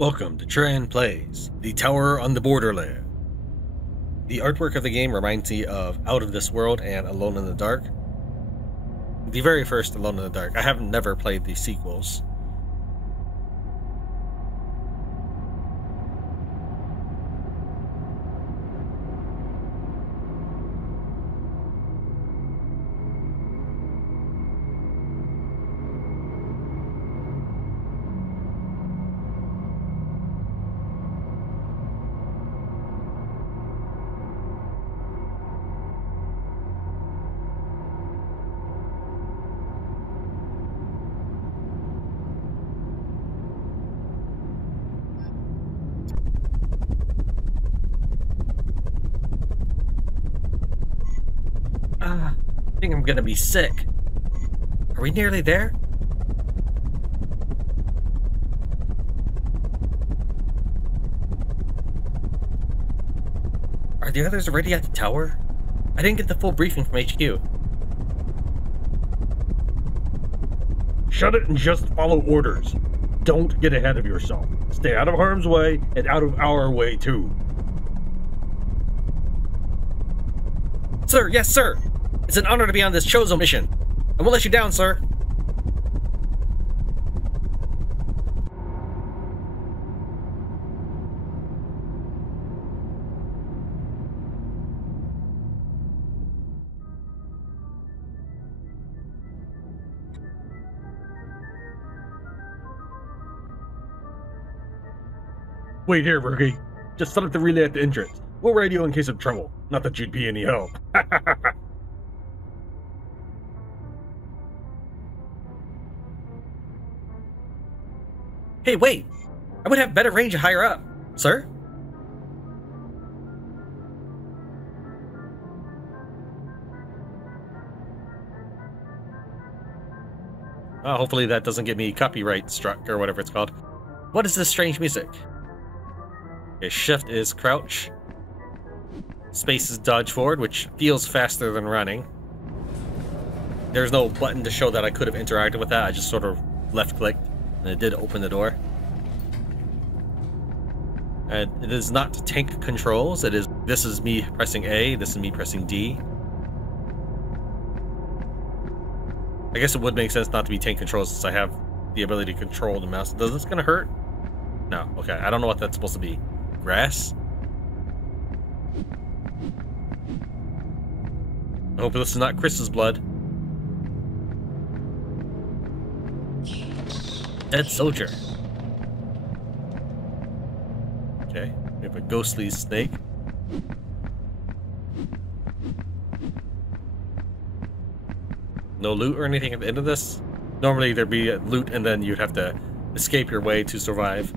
Welcome to Tran Plays, the Tower on the Borderland. The artwork of the game reminds me of Out of This World and Alone in the Dark. The very first Alone in the Dark. I have never played the sequels. I think I'm gonna be sick. Are we nearly there? Are the others already at the tower? I didn't get the full briefing from HQ. Shut it and just follow orders. Don't get ahead of yourself. Stay out of harm's way and out of our way too. Sir, yes sir! It's an honor to be on this chosen mission. I won't let you down, sir. Wait here, rookie. Just set up the relay at the entrance. We'll radio in case of trouble. Not that you'd be any help. Hey, wait! I would have better range higher up, sir? Hopefully that doesn't get me copyright struck, or whatever it's called. What is this strange music? Okay, shift is crouch. Space is dodge forward, which feels faster than running. There's no button to show that I could have interacted with that. I just sort of left-clicked, and it did open the door. And it is not tank controls. It is. This is me pressing A. This is me pressing D. I guess it would make sense not to be tank controls since I have the ability to control the mouse. Is this gonna hurt? No. Okay. I don't know what that's supposed to be. Grass? I hope this is not Chris's blood. Dead soldier. Okay, we have a ghostly snake. No loot or anything at the end of this? Normally there'd be loot and then you'd have to escape your way to survive.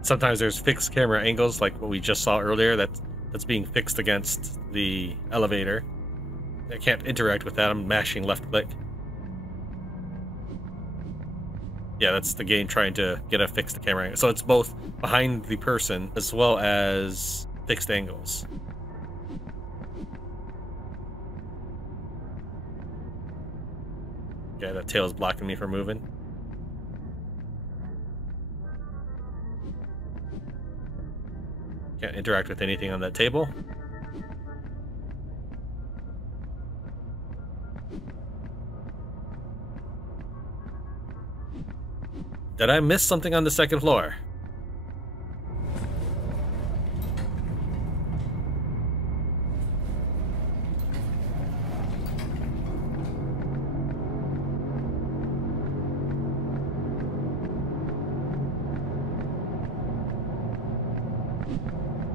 Sometimes there's fixed camera angles, like what we just saw earlier, that's being fixed against the elevator. I can't interact with that, I'm mashing left click. Yeah, that's the game trying to get a fixed camera angle. So it's both behind the person as well as fixed angles. Yeah, that tail is blocking me from moving. Can't interact with anything on that table. Did I miss something on the second floor?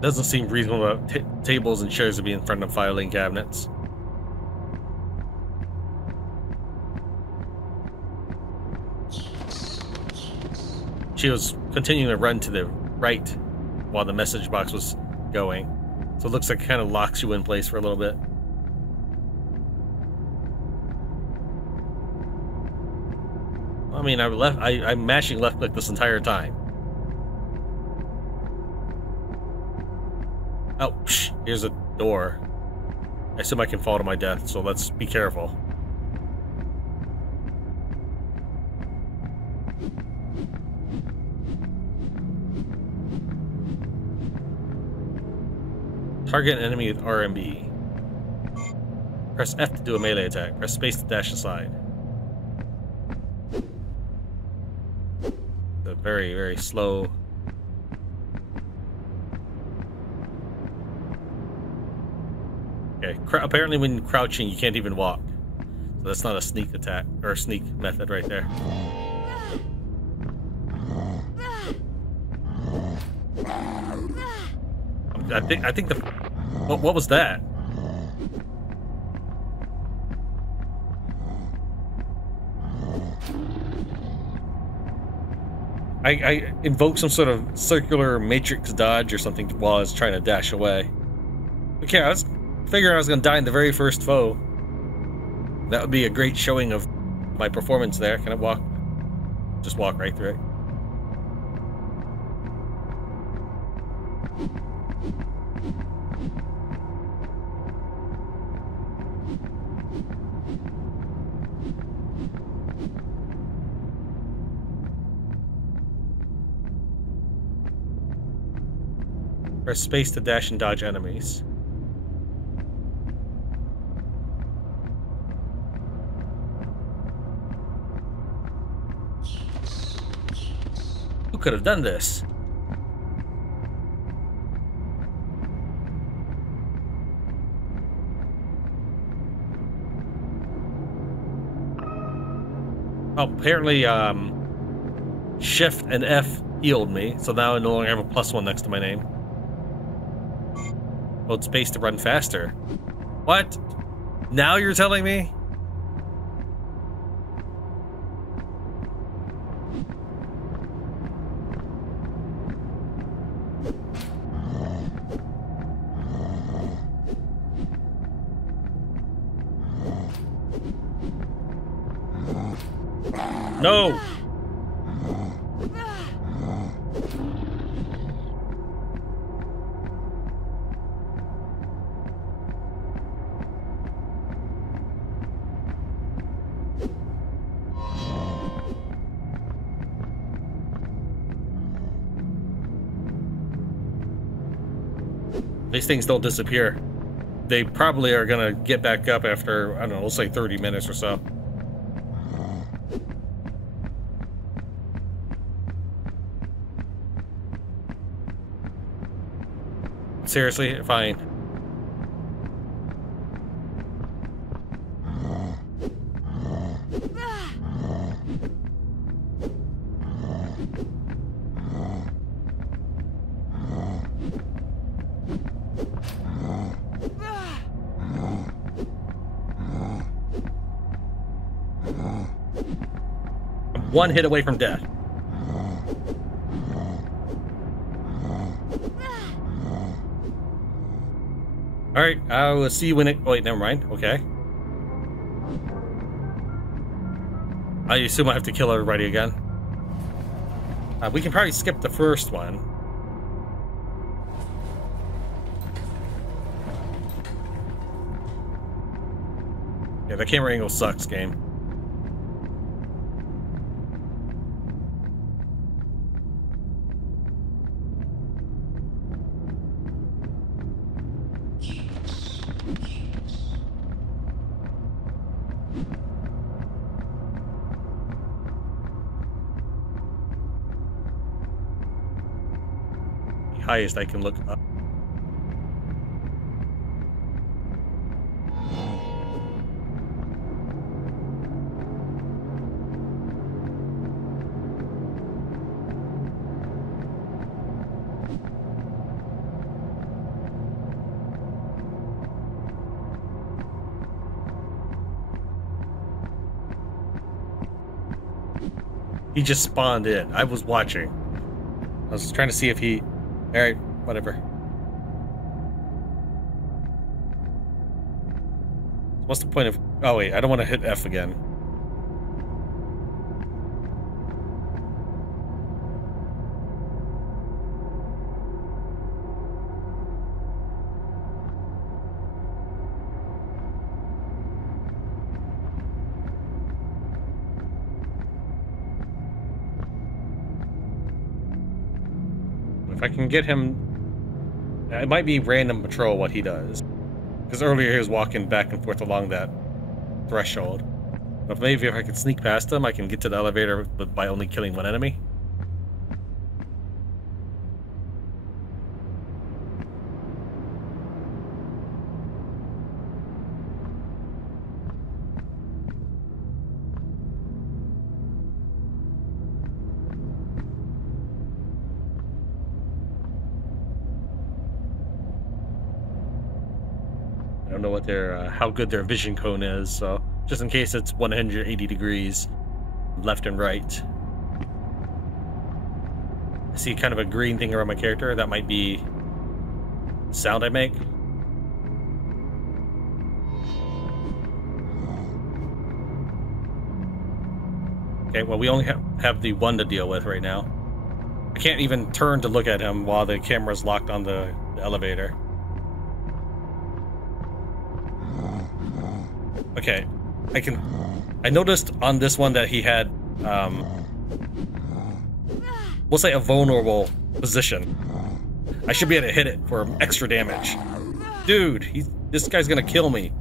Doesn't seem reasonable that tables and chairs would be in front of filing cabinets. She was continuing to run to the right while the message box was going. So it looks like it kind of locks you in place for a little bit. I mean, I'm mashing left click this entire time. Oh, here's a door. I assume I can fall to my death, so let's be careful. Target an enemy with RMB. Press F to do a melee attack. Press space to dash aside. A very, very slow. Okay, apparently when crouching you can't even walk. So that's not a sneak attack, or a sneak method right there. I think the... What was that? I invoked some sort of circular matrix dodge or something while I was trying to dash away. Okay, I was figuring I was going to die in the very first foe. That would be a great showing of my performance there. Can I walk? Just walk right through it. Press space to dash and dodge enemies. Who could have done this? Oh, apparently, Shift and F healed me, so now I no longer have a +1 next to my name. Hold space to run faster. What? Now you're telling me? No! These things don't disappear. They probably are gonna get back up after, I don't know, we'll say 30 minutes or so. Seriously? Fine. I'm one hit away from death. Alright, I will see you when it... Oh, wait, never mind. Okay. I assume I have to kill everybody again. We can probably skip the first one. Yeah, the camera angle sucks, game. Highest I can look up. He just spawned in. I was watching. I was trying to see if he... Alright, whatever. What's the point of... Oh wait, I don't want to hit F again. I can get him... It might be random patrol what he does. Because earlier he was walking back and forth along that threshold. But maybe if I can sneak past him, I can get to the elevator by only killing one enemy. I don't know what their how good their vision cone is, so just in case it's 180 degrees left and right. I see kind of a green thing around my character. That might be the sound I make. Okay, well, we only have the one to deal with right now. I can't even turn to look at him while the camera's locked on the elevator. Okay, I noticed on this one that he had, we'll say a vulnerable position. I should be able to hit it for extra damage. Dude, this guy's gonna kill me.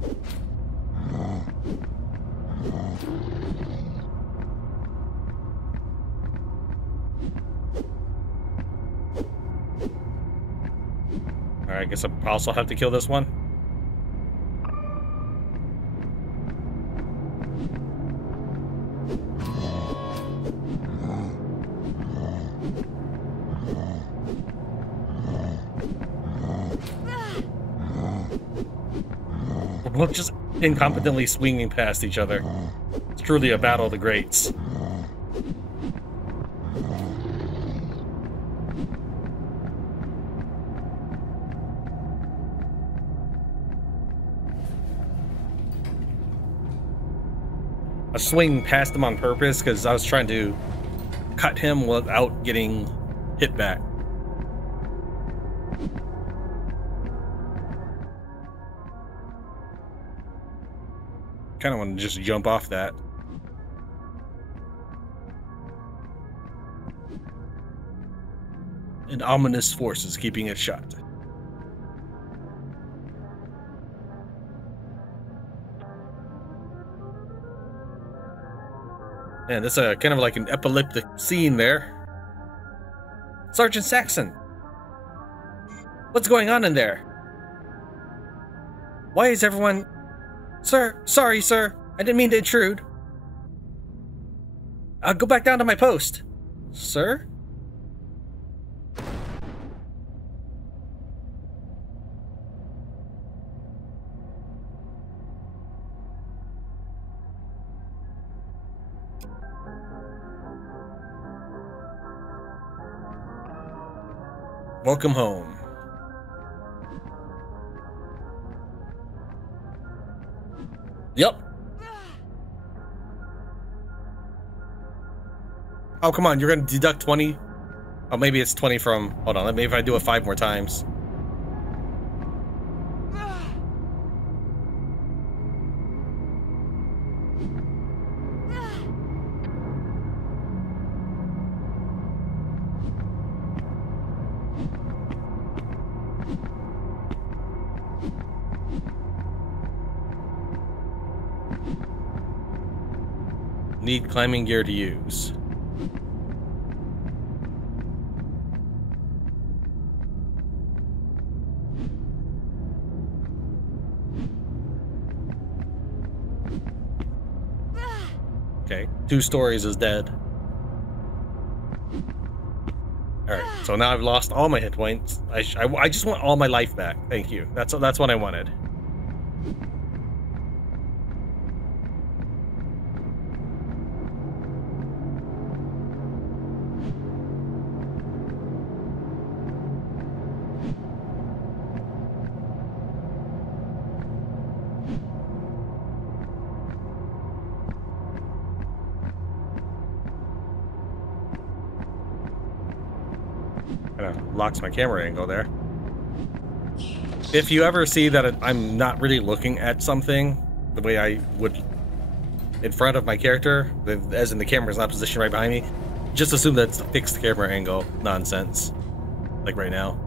Alright, I guess I also have to kill this one. We're just incompetently swinging past each other. It's truly a battle of the greats. I was swinging past him on purpose because I was trying to cut him without getting hit back. Kind of want to just jump off that. An ominous force is keeping it shut. And that's kind of like an epileptic scene there. Sergeant Saxon! What's going on in there? Why is everyone... Sir, sorry, sir. I didn't mean to intrude. I'll go back down to my post. Sir? Welcome home. Yep. Oh, come on, you're gonna deduct 20? Oh, maybe it's 20 from... Hold on, maybe if I do it 5 more times. Need climbing gear to use. Okay, 2 stories is dead. Alright, so now I've lost all my hit points. I just want all my life back. Thank you. That's what I wanted. Locks my camera angle there. If you ever see that I'm not really looking at something the way I would in front of my character, as in the camera's not positioned right behind me, just assume that's a fixed camera angle nonsense. like right now.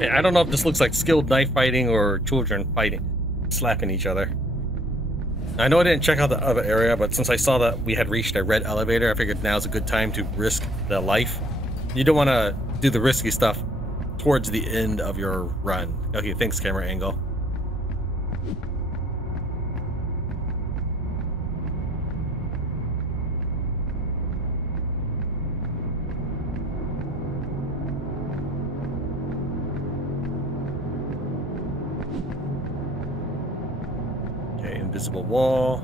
I don't know if this looks like skilled knife fighting or children fighting, slapping each other. I know I didn't check out the other area, but since I saw that we had reached a red elevator, I figured now's a good time to risk the life. You don't want to do the risky stuff towards the end of your run. Okay, thanks, camera angle. Invisible wall.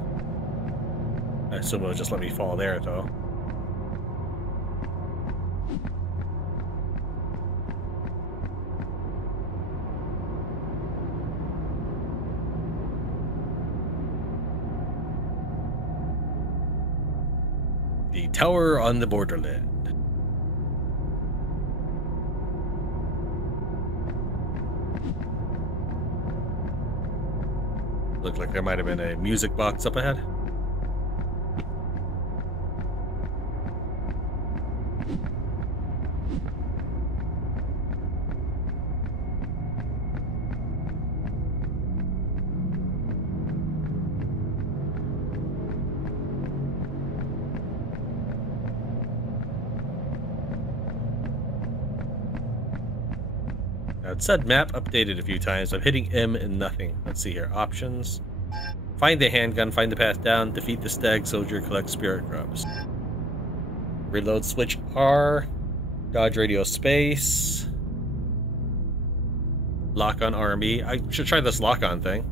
I assume it'll just let me fall there, though. The tower on the Borderland. Looked like there might have been a music box up ahead. Now it said map updated a few times. I'm hitting M and nothing. Let's see here. Options. Find the handgun, find the path down, defeat the stag soldier, collect spirit grubs. Reload switch R. Dodge radio space. Lock on RMB. I should try this lock on thing.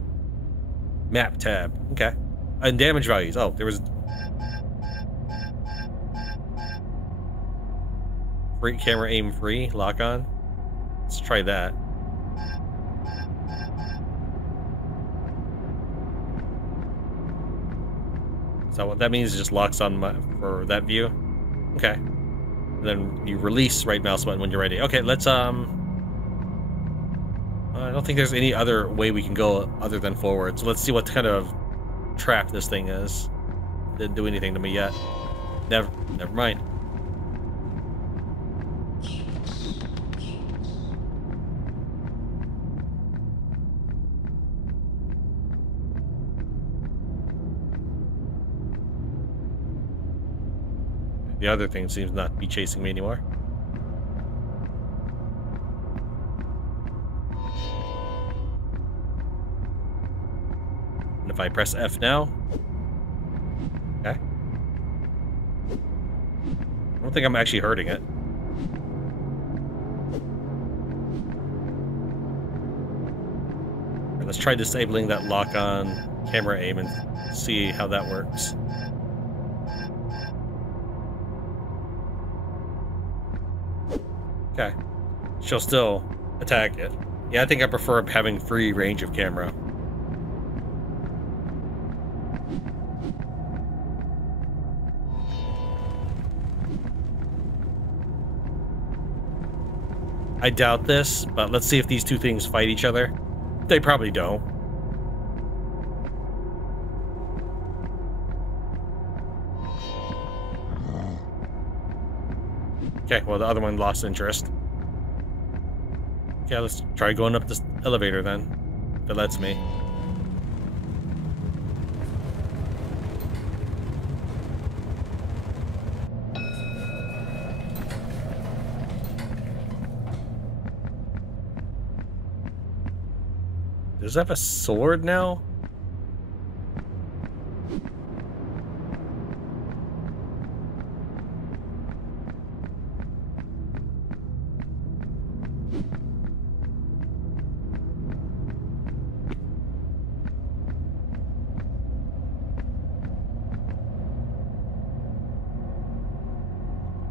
Map tab. Okay. And damage values. Oh, there was... Free camera aim free. Lock on. Let's try that. So what that means is it just locks on for that view. Okay. And then you release right mouse button when you're ready. Okay, let's I don't think there's any other way we can go other than forward. So let's see what kind of trap this thing is. Didn't do anything to me yet. Never mind. The other thing seems not to be chasing me anymore. And if I press F now... Okay. I don't think I'm actually hurting it. Right, let's try disabling that lock on camera aim and see how that works. Okay. She'll still attack it. Yeah, I think I prefer having free range of camera. I doubt this, but let's see if these two things fight each other. They probably don't. Okay, well, the other one lost interest. Okay, let's try going up this elevator then. If it lets me. Does it have a sword now?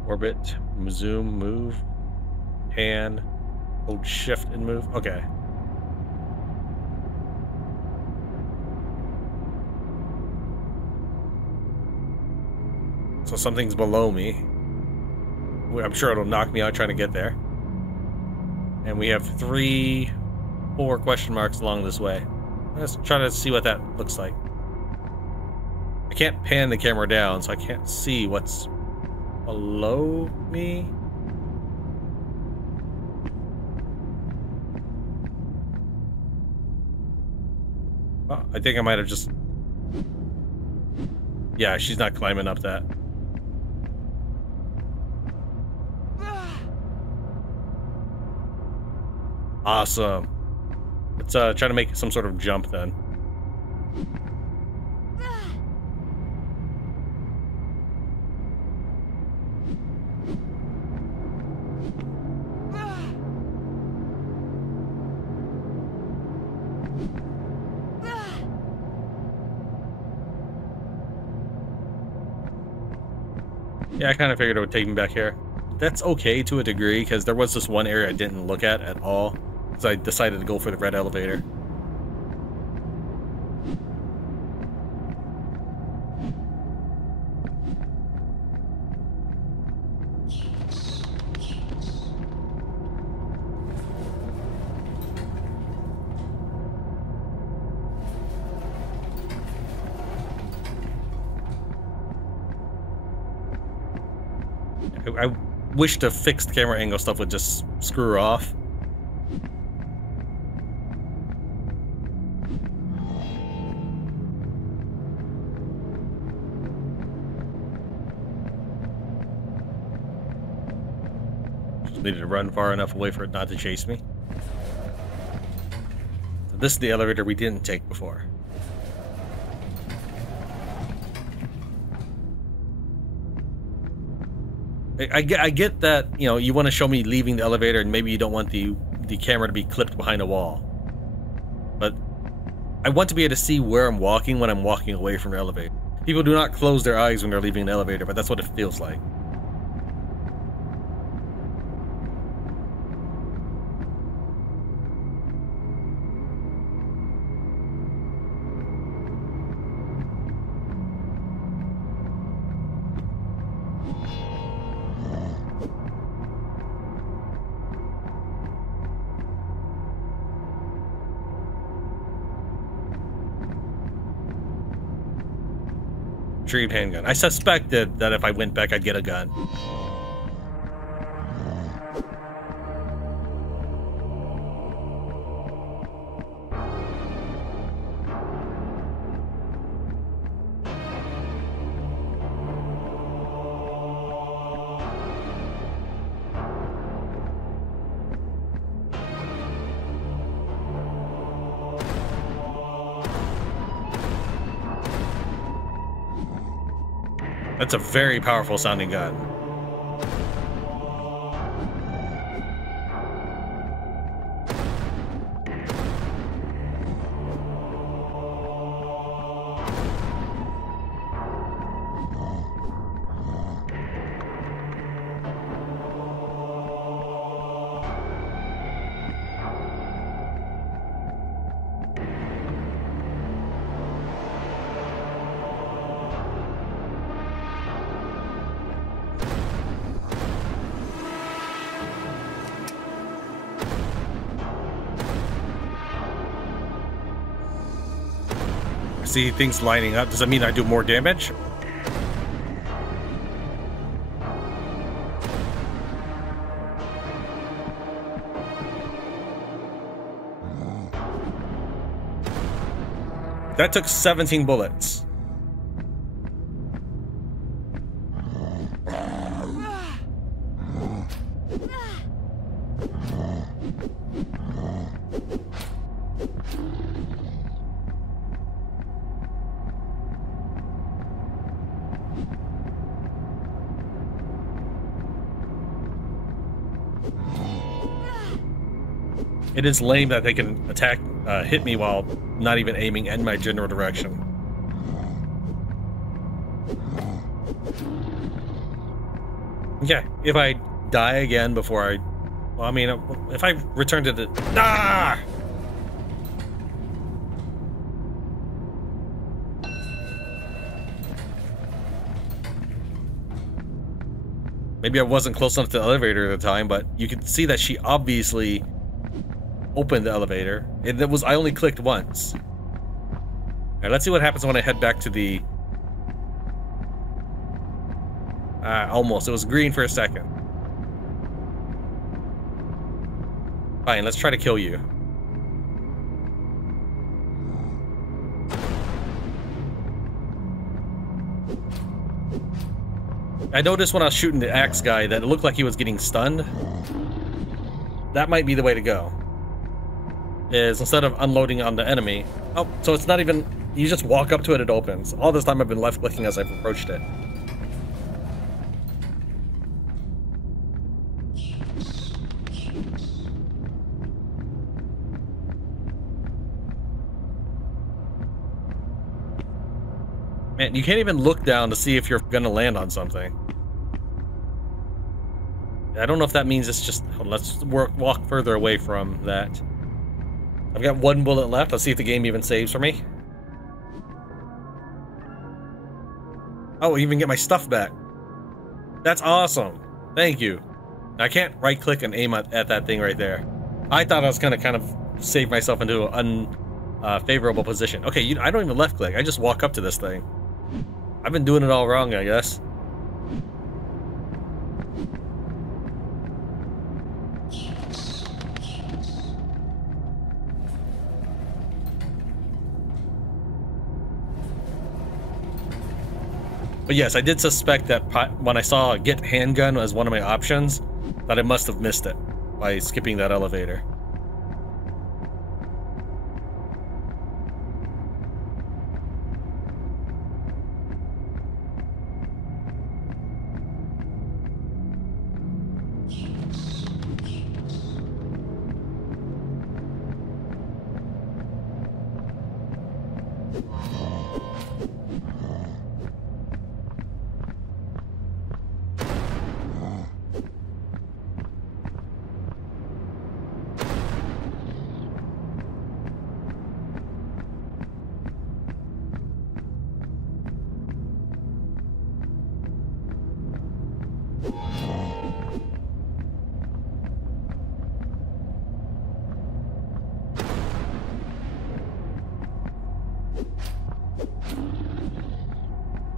Orbit, zoom, move, pan, hold shift and move. Okay. So something's below me. I'm sure it'll knock me out trying to get there. And we have 3, 4 question marks along this way. Let's try to see what that looks like. I can't pan the camera down, so I can't see what's below me. Oh, I think I might have just... Yeah, she's not climbing up that. Awesome. Let's try to make some sort of jump then. Yeah, I kind of figured it would take me back here. That's okay to a degree, because there was this one area I didn't look at all. So I decided to go for the red elevator. I wish the fixed camera angle stuff would just screw her off. Just needed to run far enough away for it not to chase me. So this is the elevator we didn't take before. I get that, you know, you want to show me leaving the elevator and maybe you don't want the camera to be clipped behind a wall. But I want to be able to see where I'm walking when I'm walking away from the elevator. People do not close their eyes when they're leaving an elevator, but that's what it feels like. Retrieved handgun. I suspected that if I went back, I'd get a gun. That's a very powerful sounding gun. see things lining up. Does that mean I do more damage? That took 17 bullets. It is lame that they can attack, hit me while not even aiming in my general direction. Yeah, if I die again before I... Well, I mean, if I return to the... Ah! Maybe I wasn't close enough to the elevator at the time, but you can see that she obviously opened the elevator. And it was, I only clicked once. Alright, let's see what happens when I head back to the... almost. It was green for a second. Fine, let's try to kill you. I noticed when I was shooting the axe guy that it looked like he was getting stunned. That might be the way to go. Is instead of unloading on the enemy... Oh, so it's not even... You just walk up to it, it opens. All this time I've been left-clicking as I've approached it. Man, you can't even look down to see if you're gonna land on something. I don't know if that means it's just... Let's walk further away from that. I've got one bullet left. Let's see if the game even saves for me. Oh, I even get my stuff back. That's awesome. Thank you. I can't right-click and aim at that thing right there. I thought I was gonna kind of save myself into an unfavorable position. Okay, I don't even left-click. I just walk up to this thing. I've been doing it all wrong, I guess. But yes, I did suspect that when I saw get handgun as one of my options, that I must have missed it by skipping that elevator.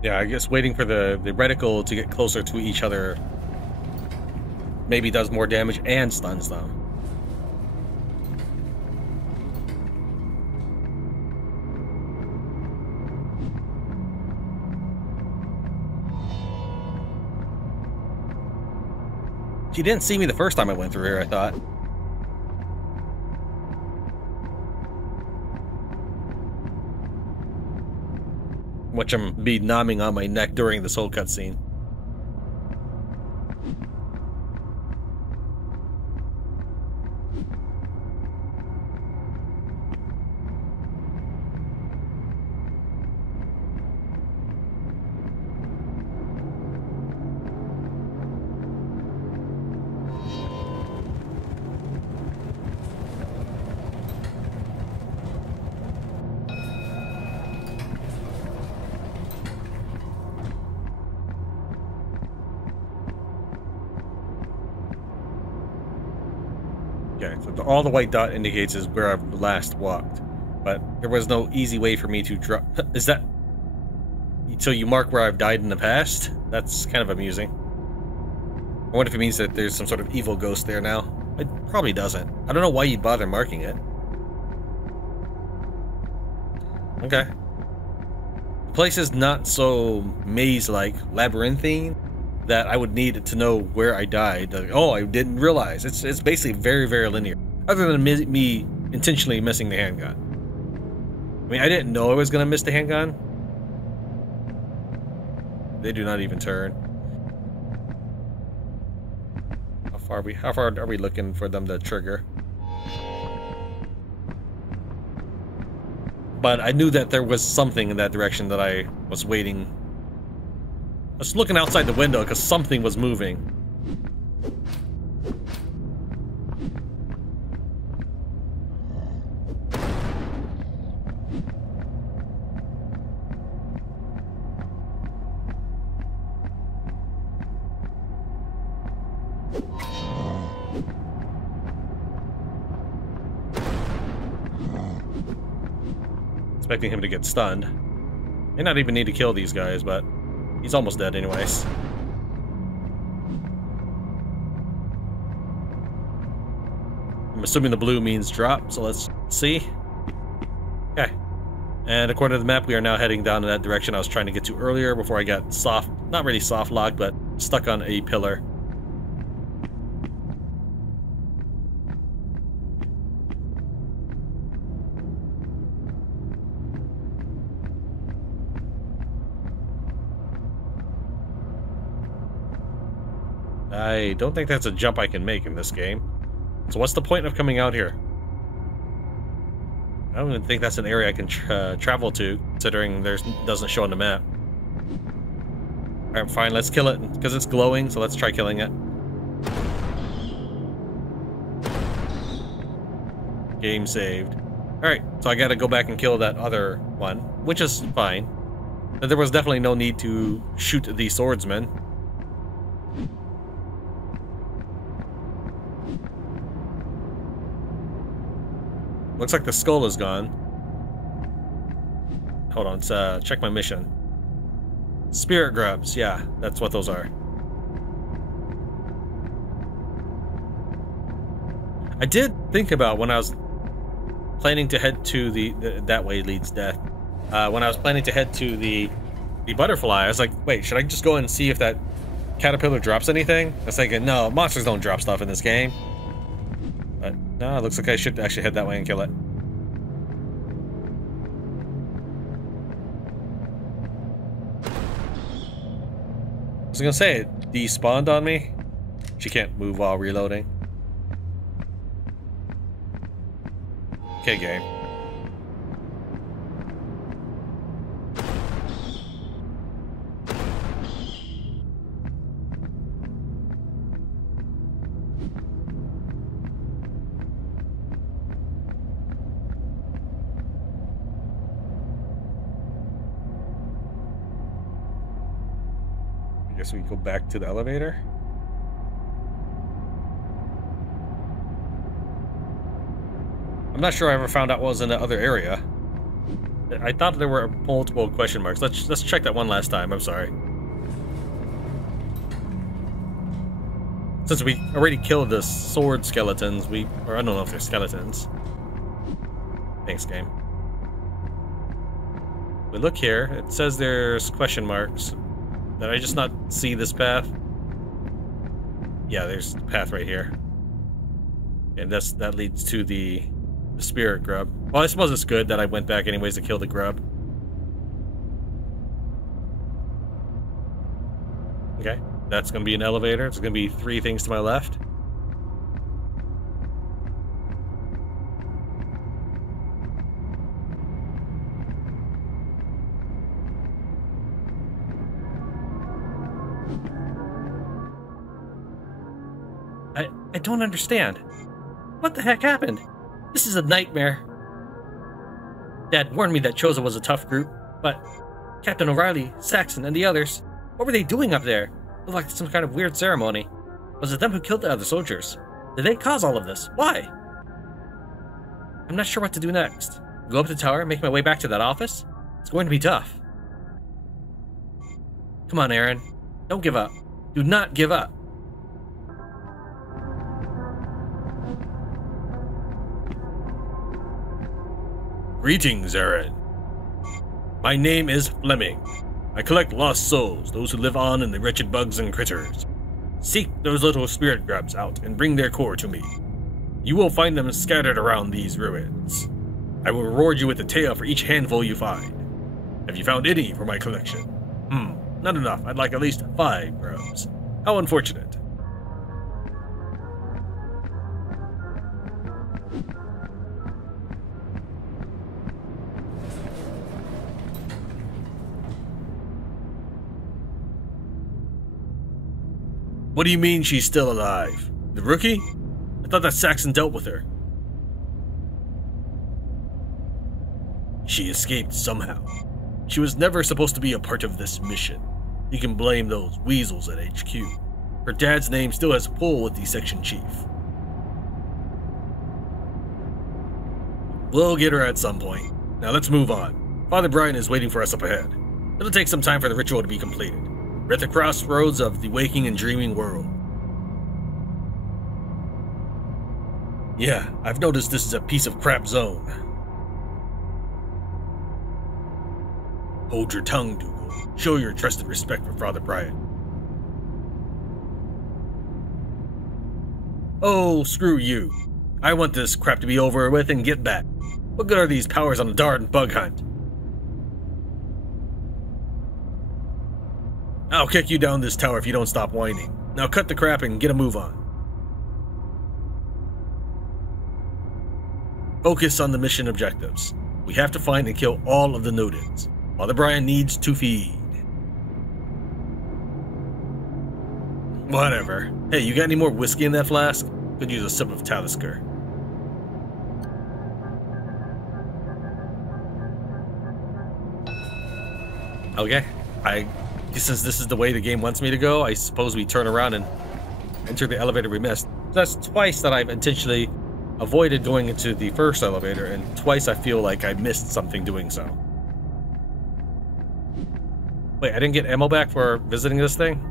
Yeah, I guess waiting for the reticle to get closer to each other maybe does more damage and stuns them. She didn't see me the first time I went through here, I thought. Which I'm be nomming on my neck during this whole cutscene. Okay, so all the white dot indicates is where I've last walked. but there was no easy way for me to drop. Is that so? You mark where I've died in the past? That's kind of amusing. I wonder if it means that there's some sort of evil ghost there now. It probably doesn't. I don't know why you'd bother marking it. Okay. The place is not so maze-like, labyrinthine, that I would need to know where I died. Like, oh, I didn't realize. It's basically very, very linear. Other than me intentionally missing the handgun. I mean, I didn't know I was going to miss the handgun. They do not even turn. How far are we looking for them to trigger? But I knew that there was something in that direction that I was waiting. I was looking outside the window because something was moving. Expecting him to get stunned. May not even need to kill these guys, but he's almost dead anyways. I'm assuming the blue means drop, so let's see. Okay. And according to the map, we are now heading down in that direction I was trying to get to earlier before I got not really soft locked, but stuck on a pillar. I don't think that's a jump I can make in this game. So what's the point of coming out here? I don't even think that's an area I can travel to, considering there doesn't show on the map. Alright, fine, let's kill it, because it's glowing, so let's try killing it. Game saved. Alright, so I gotta go back and kill that other one, which is fine. But there was definitely no need to shoot the swordsman. Looks like the skull is gone. Hold on, let's check my mission. Spirit grubs, yeah, that's what those are. I did think about when I was planning to head to that way leads death. When I was planning to head to the butterfly, I was like, wait, should I just go and see if that caterpillar drops anything? I was thinking, no, monsters don't drop stuff in this game. But no, it looks like I should actually head that way and kill it. I was gonna say, it despawned on me. She can't move while reloading. Okay, game. Guess we go back to the elevator. I'm not sure I ever found out what was in the other area. I thought there were multiple question marks. Let's check that one last time. I'm sorry. Since we already killed the sword skeletons, or I don't know if they're skeletons. Thanks, game. We look here. It says there's question marks. Did I just not see this path? Yeah, there's the path right here. And that leads to the spirit grub. Well, I suppose it's good that I went back anyways to kill the grub. Okay, that's gonna be an elevator. It's gonna be 3 things to my left. I don't understand. What the heck happened? This is a nightmare. Dad warned me that Choza was a tough group, but Captain O'Reilly, Saxon, and the others, what were they doing up there? It looked like some kind of weird ceremony. Was it them who killed the other soldiers? Did they cause all of this? Why? I'm not sure what to do next. Go up the tower and make my way back to that office? It's going to be tough. Come on, Aaron. Don't give up. Do not give up. Greetings, Aaron. My name is Fleming. I collect lost souls, those who live on in the wretched bugs and critters. Seek those little spirit grubs out and bring their core to me. You will find them scattered around these ruins. I will reward you with a tail for each handful you find. Have you found any for my collection? Not enough. I'd like at least 5 grubs. How unfortunate. What do you mean she's still alive? The rookie? I thought that Saxon dealt with her. She escaped somehow. She was never supposed to be a part of this mission. You can blame those weasels at HQ. Her dad's name still has pull with the section chief. We'll get her at some point. Now let's move on. Father Brian is waiting for us up ahead. It'll take some time for the ritual to be completed. We're at the crossroads of the waking and dreaming world. Yeah, I've noticed this is a piece of crap zone. Hold your tongue, Dougal. Show your trusted respect for Father Brian. Oh, screw you. I want this crap to be over with and get back. What good are these powers on a darn bug hunt? I'll kick you down this tower if you don't stop whining. Now cut the crap and get a move on. Focus on the mission objectives. We have to find and kill all of the Nodens. Father Brian needs to feed. Whatever. Hey, you got any more whiskey in that flask? Could use a sip of Talisker. Okay. Since this is the way the game wants me to go, I suppose we turn around and enter the elevator we missed. That's twice that I've intentionally avoided going into the first elevator, and twice I feel like I missed something doing so. Wait, I didn't get ammo back for visiting this thing?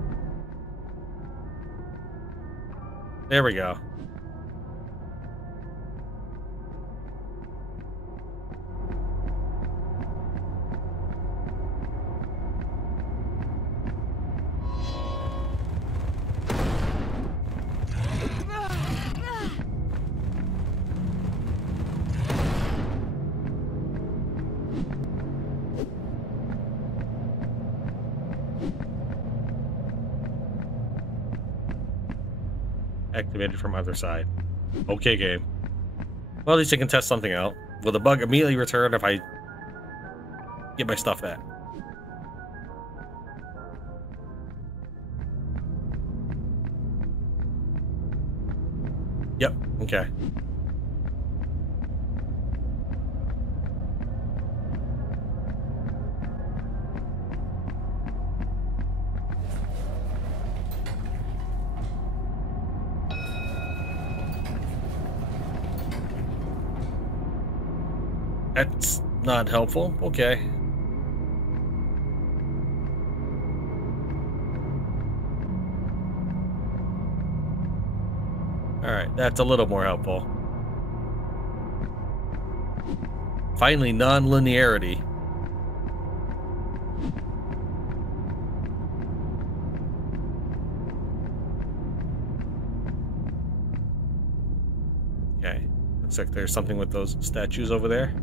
There we go. Activated from other side. Okay, game. Well, at least I can test something out. Will the bug immediately return if I get my stuff back? Yep, okay. That's not helpful. Okay. Alright, that's a little more helpful. Finally, non-linearity. Okay. Looks like there's something with those statues over there.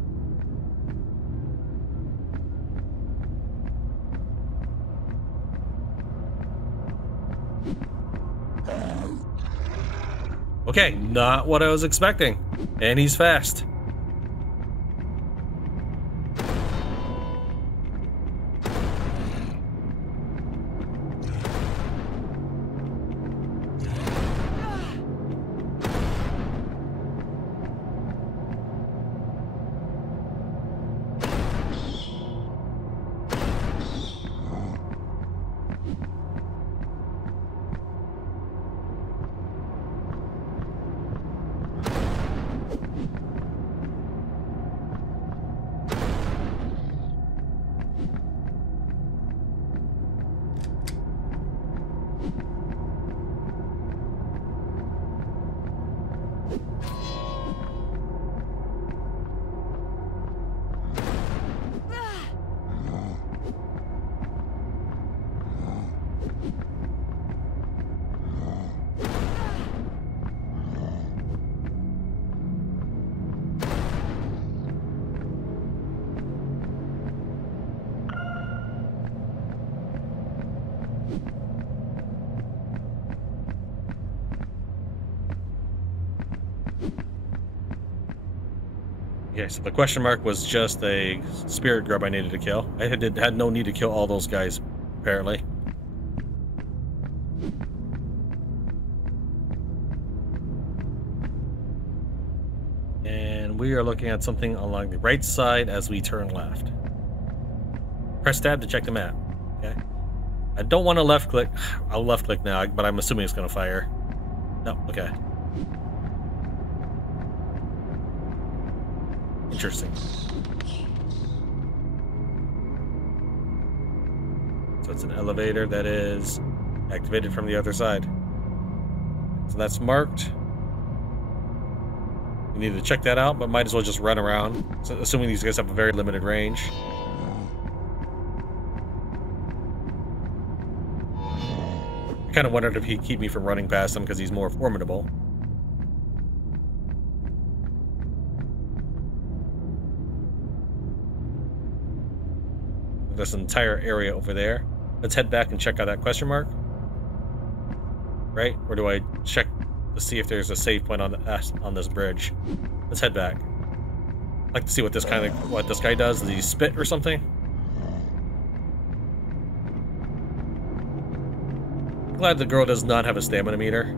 Okay, not what I was expecting. And he's fast. Okay, so the question mark was just a spirit grub I needed to kill. I had no need to kill all those guys, apparently. And we are looking at something along the right side as we turn left. Press tab to check the map. Okay. I don't want to left click. I'll left click now, but I'm assuming it's going to fire. No, okay. Interesting. So it's an elevator that is activated from the other side. So that's marked. We need to check that out, but might as well just run around. So, assuming these guys have a very limited range. I kind of wondered if he'd keep me from running past him because he's more formidable. This entire area over there. Let's head back and check out that question mark. Right? Or do I check to see if there's a save point on this bridge? Let's head back. I'd like to see what this guy does. Does he spit or something? I'm glad the girl does not have a stamina meter.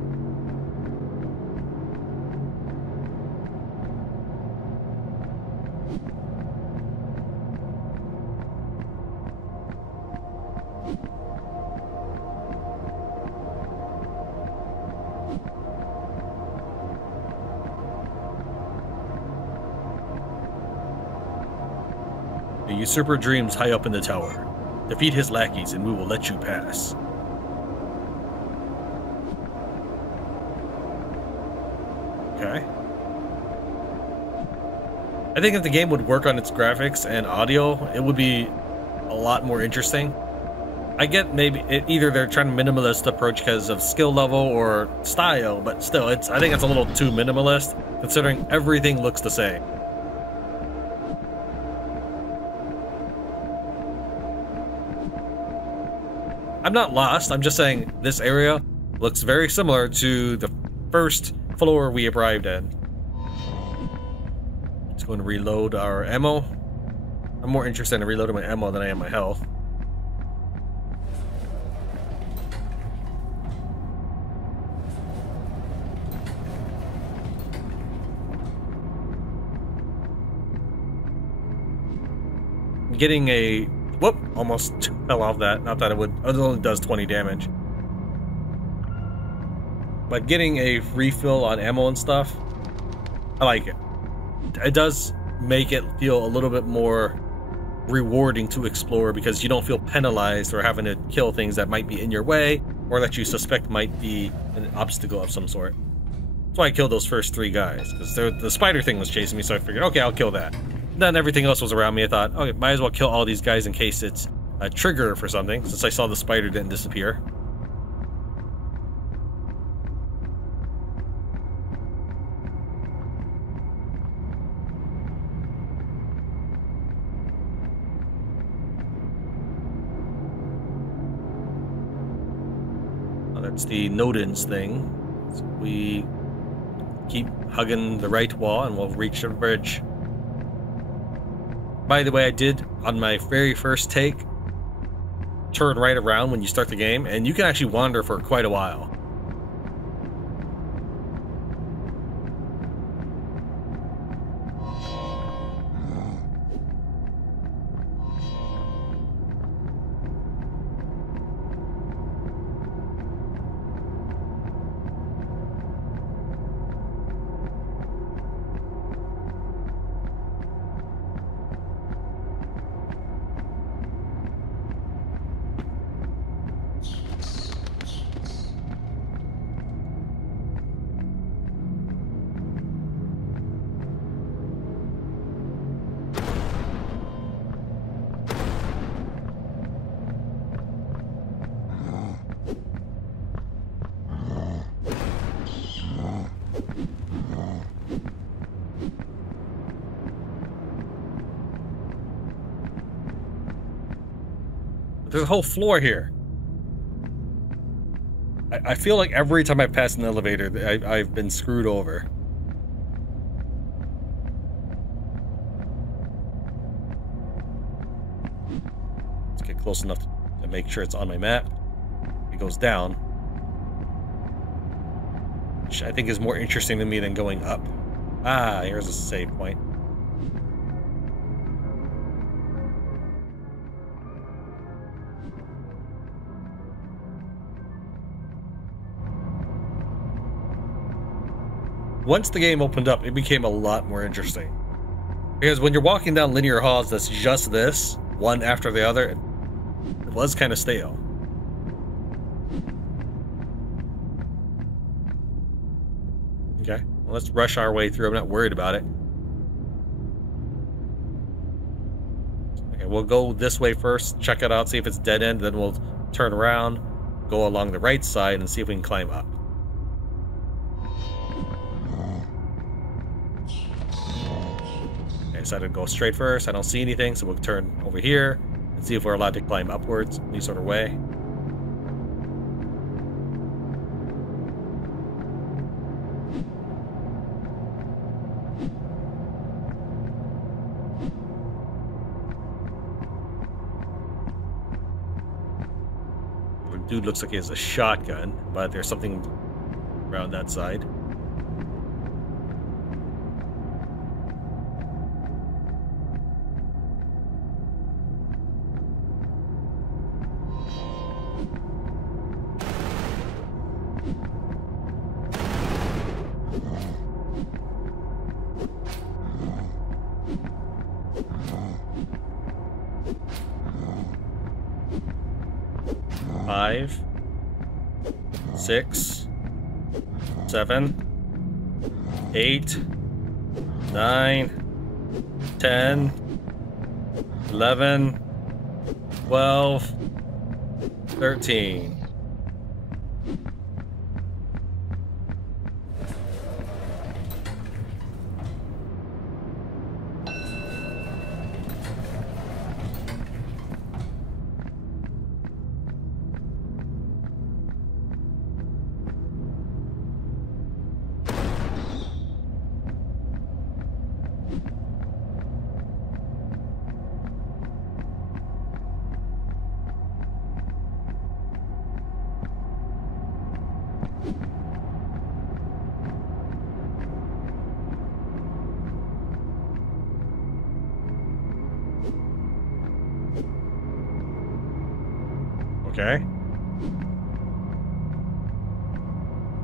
The usurper dreams high up in the tower. Defeat his lackeys and we will let you pass. Okay. I think if the game would work on its graphics and audio, it would be a lot more interesting. I get maybe either they're trying to minimalist approach because of skill level or style, but still, I think it's a little too minimalist considering everything looks the same. I'm not lost, I'm just saying this area looks very similar to the first floor we arrived in. Just going to reload our ammo. I'm more interested in reloading my ammo than I am my health. Getting a... Whoop! Almost fell off that. Not that it would... It only does 20 damage. But getting a refill on ammo and stuff, I like it. It does make it feel a little bit more rewarding to explore because you don't feel penalized for having to kill things that might be in your way or that you suspect might be an obstacle of some sort. That's why I killed those first 3 guys, because the spider thing was chasing me, so I figured, okay, I'll kill that. Then everything else was around me. I thought, okay, might as well kill all these guys in case it's a trigger for something, since I saw the spider didn't disappear. Oh, that's the Nodens thing. So we keep hugging the right wall and we'll reach the bridge. By the way, I did, on my very first take, turn right around when you start the game, and you can actually wander for quite a while. There's a whole floor here. I feel like every time I pass an elevator, I've been screwed over. close enough to make sure it's on my map. It goes down, which I think is more interesting to me than going up. Ah, here's a save point. Once the game opened up, it became a lot more interesting. Because when you're walking down linear halls that's just this, one after the other, it was kind of stale. Okay, well, let's rush our way through. I'm not worried about it. Okay, we'll go this way first, check it out, see if it's dead end, then we'll turn around, go along the right side, and see if we can climb up. I decided to go straight first. I don't see anything, so we'll turn over here and see if we're allowed to climb upwards any sort of way. The dude looks like he has a shotgun, but there's something around that side. Five, 6, 7, 8, 9, 10, 11, 12, 13. Okay.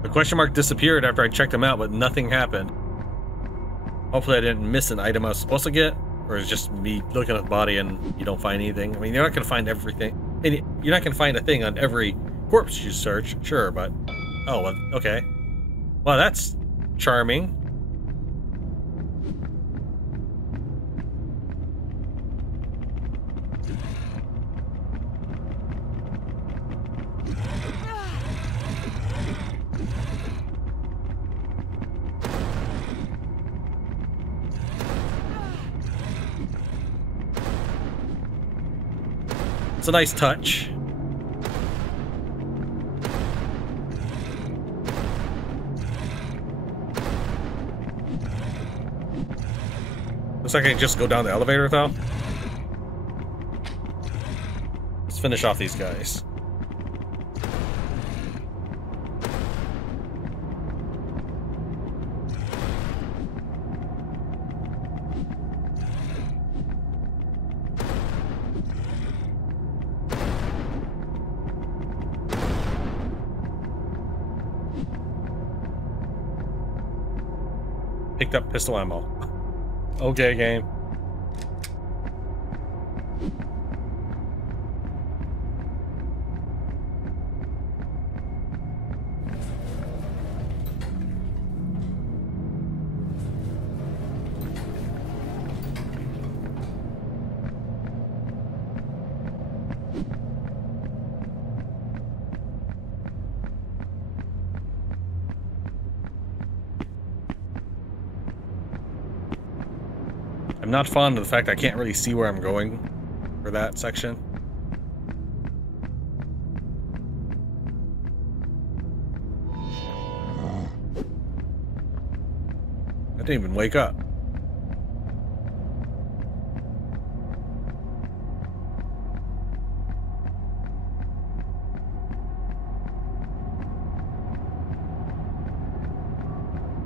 The question mark disappeared after I checked them out, but nothing happened. Hopefully I didn't miss an item I was supposed to get, or it's just me looking at the body and you don't find anything. I mean, you're not going to find everything. And you're not going to find a thing on every corpse you search, sure, but... Oh, well, okay. Well, that's charming. It's a nice touch. Looks like I can just go down the elevator, though. Let's finish off these guys. Picked up pistol ammo. Okay, game. I'm not fond of the fact I can't really see where I'm going for that section. I didn't even wake up.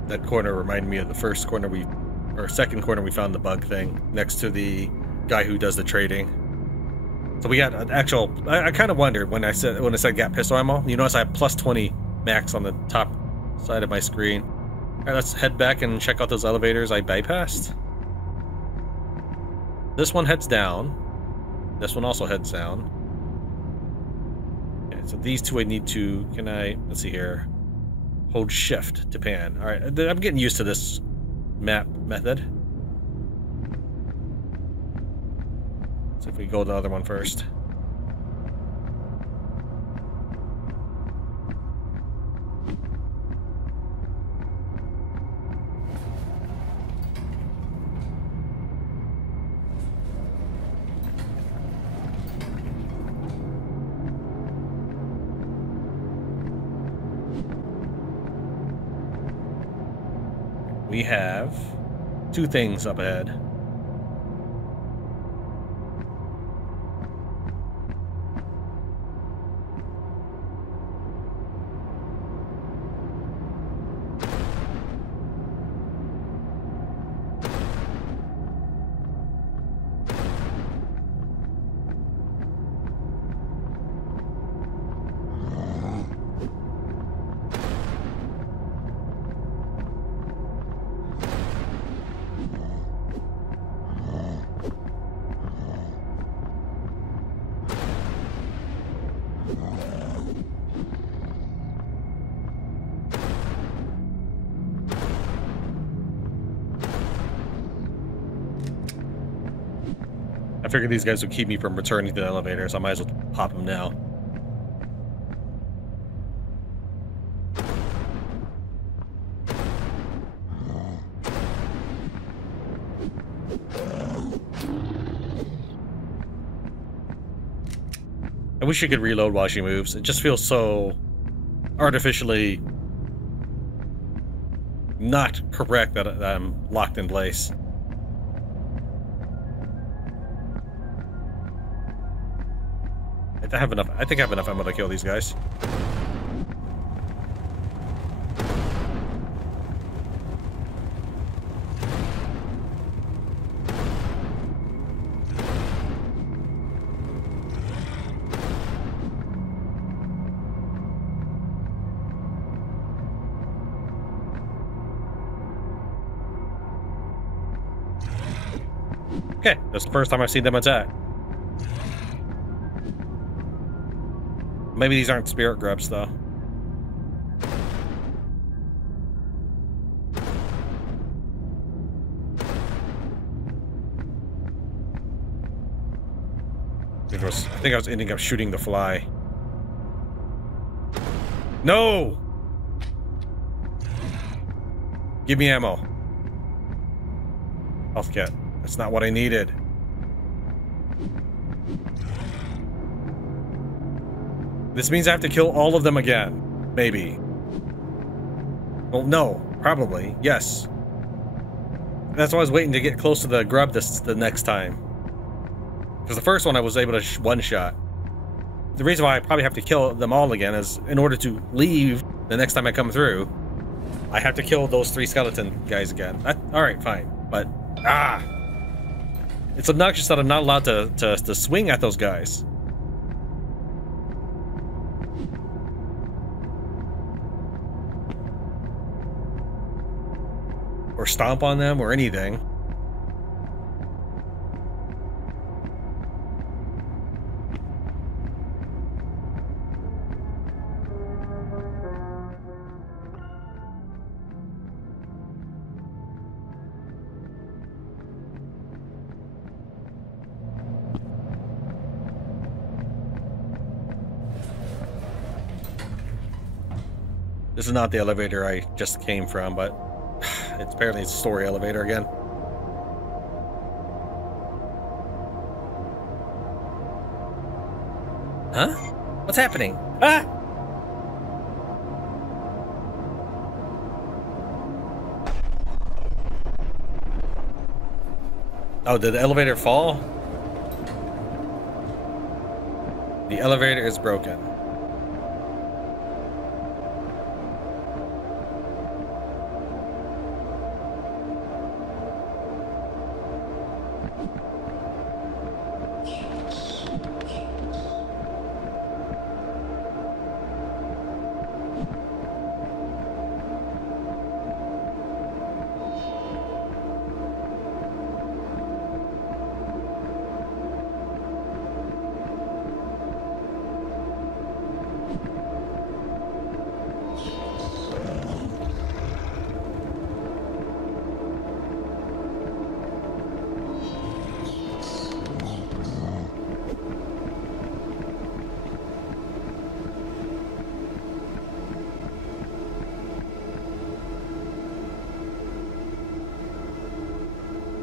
that corner reminded me of the first corner or second corner we found the bug thing next to the guy who does the trading. So we got an actual. I kind of wondered when I said got pistol ammo. You notice I have plus 20 max on the top side of my screen. All right, let's head back and check out those elevators I bypassed. This one heads down. This one also heads down. Okay, so these two I need to. Let's see here. Hold shift to pan. All right, I'm getting used to this map method. So if we go to the other one first. We have two things up ahead. I figured these guys would keep me from returning to the elevator, so I might as well pop them now. I wish she could reload while she moves. It just feels so artificially not correct that I'm locked in place. I have enough. I think I have enough ammo to kill these guys. Okay, that's the first time I've seen them attack. Maybe these aren't spirit grubs, though. I think I was ending up shooting the fly. No! Give me ammo. Health kit. That's not what I needed. This means I have to kill all of them again. Maybe. Well, no. Probably. Yes. That's why I was waiting to get close to the grub the next time. Because the first one I was able to one-shot. The reason why I probably have to kill them all again is in order to leave the next time I come through, I have to kill those 3 skeleton guys again. Alright, fine. But, it's obnoxious that I'm not allowed to swing at those guys. Or stomp on them, or anything. This is not the elevator I just came from, but apparently it's a story elevator again. Huh? What's happening? Ah! Oh, did the elevator fall? The elevator is broken.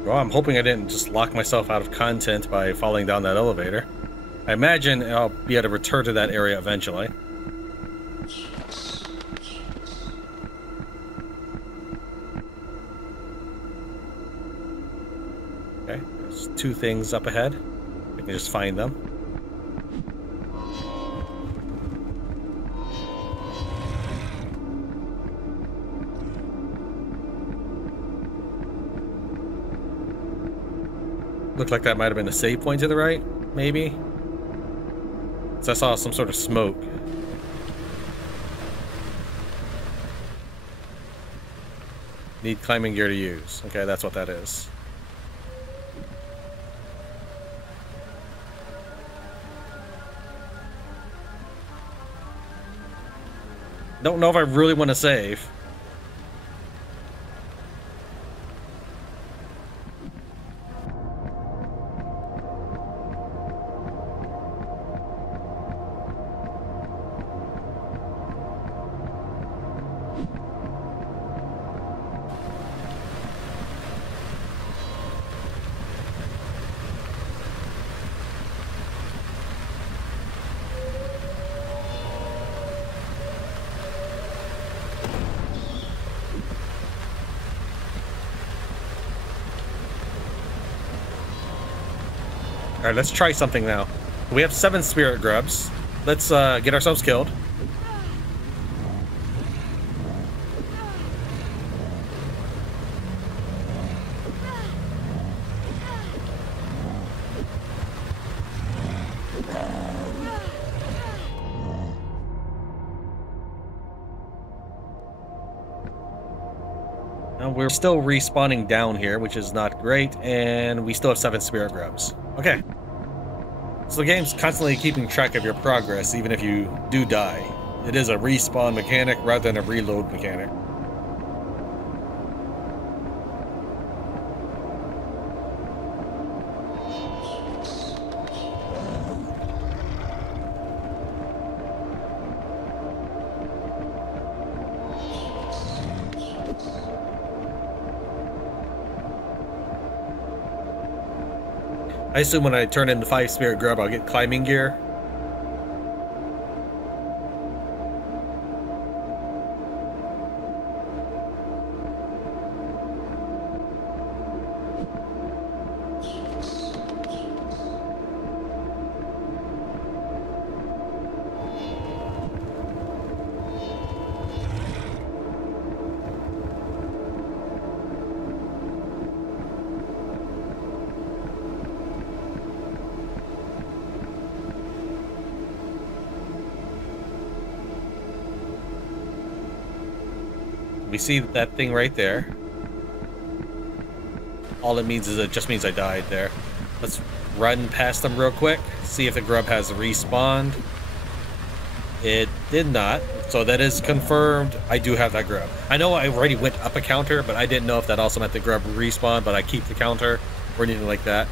Well, I'm hoping I didn't just lock myself out of content by falling down that elevator. I imagine I'll be able to return to that area eventually. Okay, there's two things up ahead. I can just find them. Looked like that might have been a save point to the right, maybe? So I saw some sort of smoke. Need climbing gear to use. Okay, that's what that is. Don't know if I really want to save. Alright, let's try something now. We have 7 spirit grubs. Let's get ourselves killed. Now we're still respawning down here, which is not great, and we still have 7 spirit grubs. Okay. So the game's constantly keeping track of your progress, even if you do die. It is a respawn mechanic rather than a reload mechanic. I assume when I turn into 5 spirit grub, I'll get climbing gear. We see that thing right there. All it means is it just means I died there. Let's run past them real quick, see if the grub has respawned. It did not, so that is confirmed. I do have that grub. I know I already went up a counter, but I didn't know if that also meant the grub respawned, but I keep the counter or anything like that.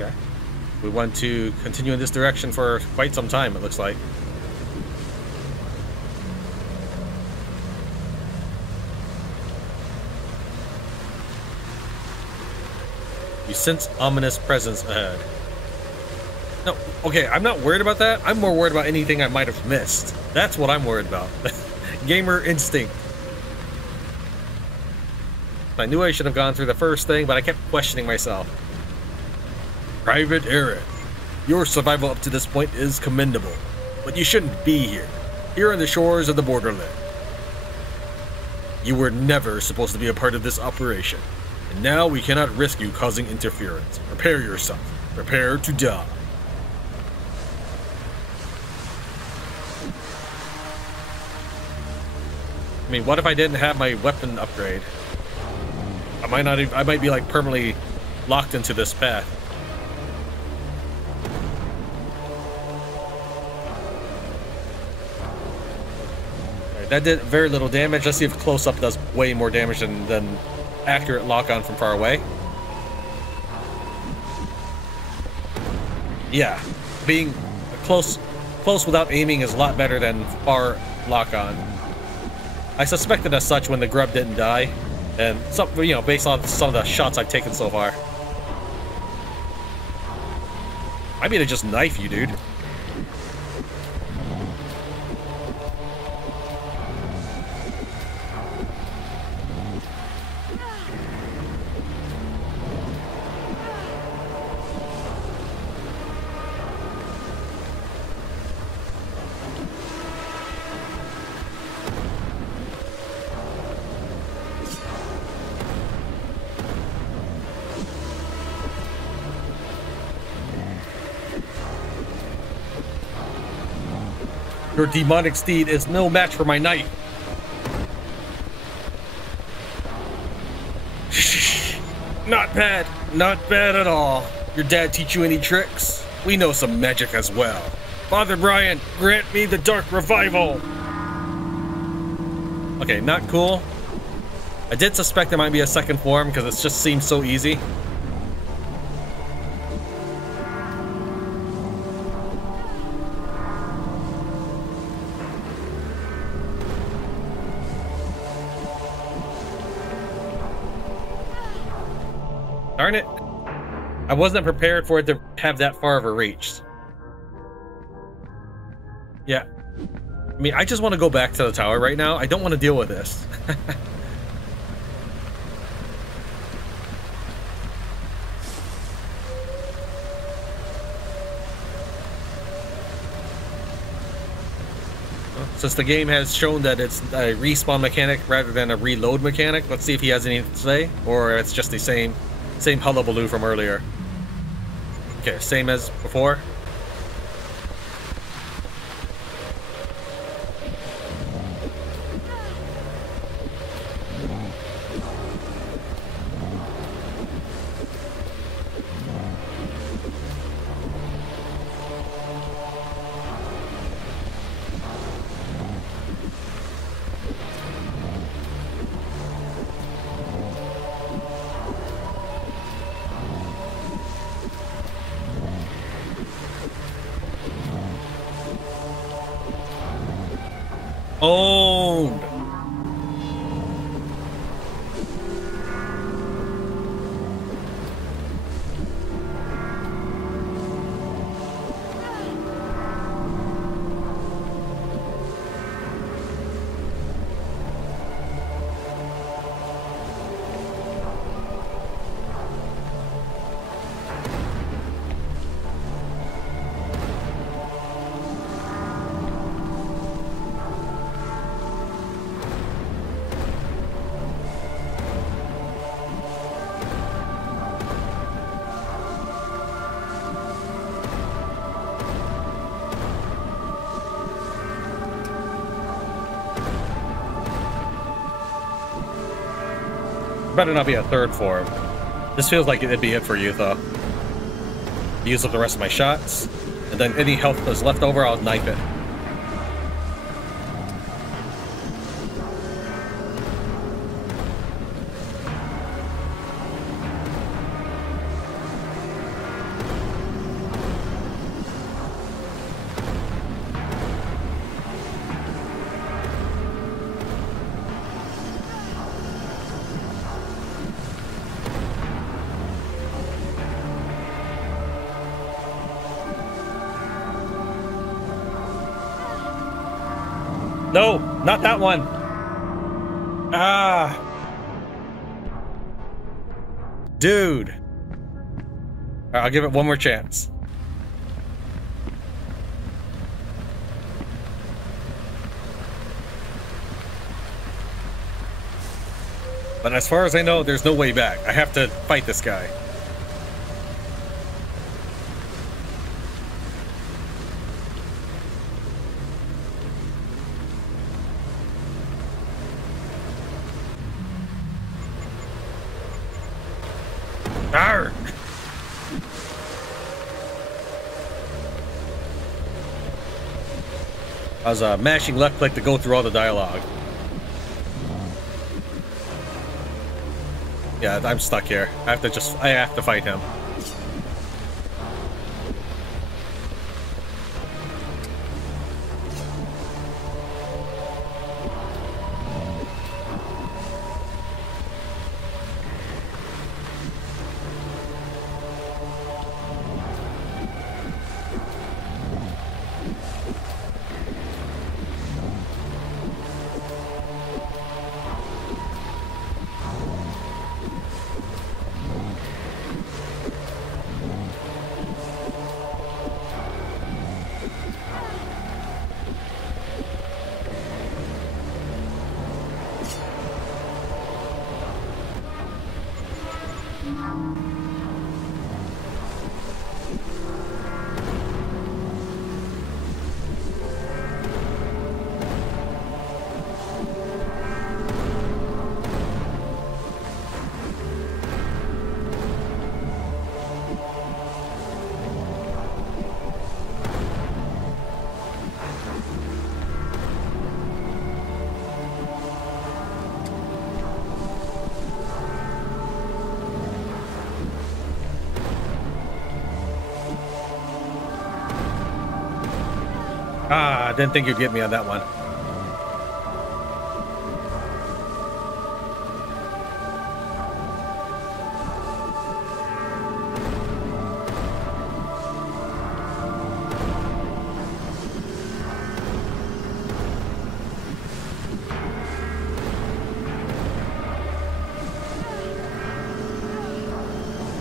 Okay. We want to continue in this direction for quite some time, it looks like. You sense ominous presence ahead. No, okay, I'm not worried about that. I'm more worried about anything I might have missed. That's what I'm worried about. Gamer instinct. I knew I should have gone through the first thing, but I kept questioning myself. Private Aaron, your survival up to this point is commendable, but you shouldn't be here on the shores of the Borderland. You were never supposed to be a part of this operation, and now we cannot risk you causing interference. Prepare yourself. Prepare to die. mean, what if I didn't have my weapon upgrade? I might not even, I might be like permanently locked into this path. Alright, that did very little damage. Let's see if close up does way more damage than accurate lock on from far away. Yeah, being close without aiming is a lot better than far lock on. I suspected as such when the grub didn't die, and some, you know, based on some of the shots I've taken so far. I mean to just knife you, dude. Your demonic steed is no match for my knight. Not bad. Not bad at all. Your dad teach you any tricks? We know some magic as well. Father Brian, grant me the dark revival. Okay, not cool. I did suspect there might be a second form because it just seems so easy. Darn it. I wasn't prepared for it to have that far of a reach. Yeah. I mean, I just want to go back to the tower right now. I don't want to deal with this. Since the game has shown that it's a respawn mechanic rather than a reload mechanic, let's see if he has anything to say, or it's just the same hullabaloo from earlier. Okay, same as before. Owned. Better not be a third form. This feels like it'd be it for you, though. Use up the rest of my shots, and then any health that's left over, I'll knife it. No, not that one. Ah. Dude. All right, I'll give it one more chance. But as far as I know, there's no way back. I have to fight this guy. I was mashing left click to go through all the dialogue. Yeah, I'm stuck here. I have to fight him. Ah, I didn't think you'd get me on that one.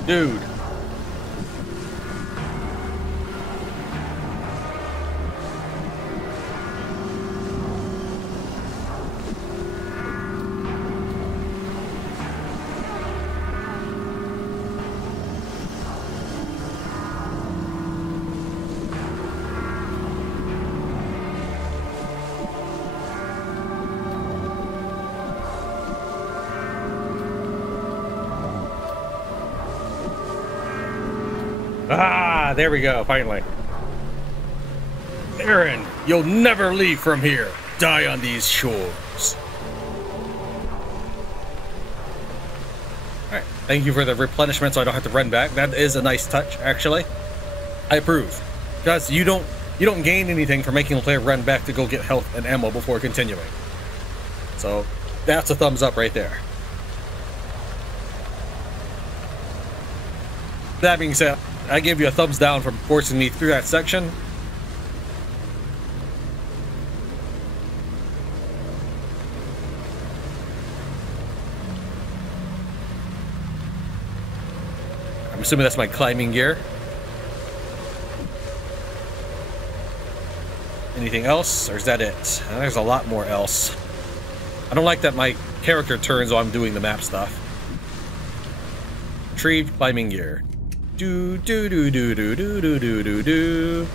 Dude. Ah, there we go, finally. Aaron, you'll never leave from here. Die on these shores. Alright, thank you for the replenishment so I don't have to run back. That is a nice touch, actually. I approve. Because you don't gain anything for making the player run back to go get health and ammo before continuing. So, that's a thumbs up right there. That being said, I give you a thumbs down for forcing me through that section. I'm assuming that's my climbing gear. Anything else, or is that it? There's a lot more else. I don't like that my character turns while I'm doing the map stuff. Retrieve climbing gear. Do do do do do do do do do do.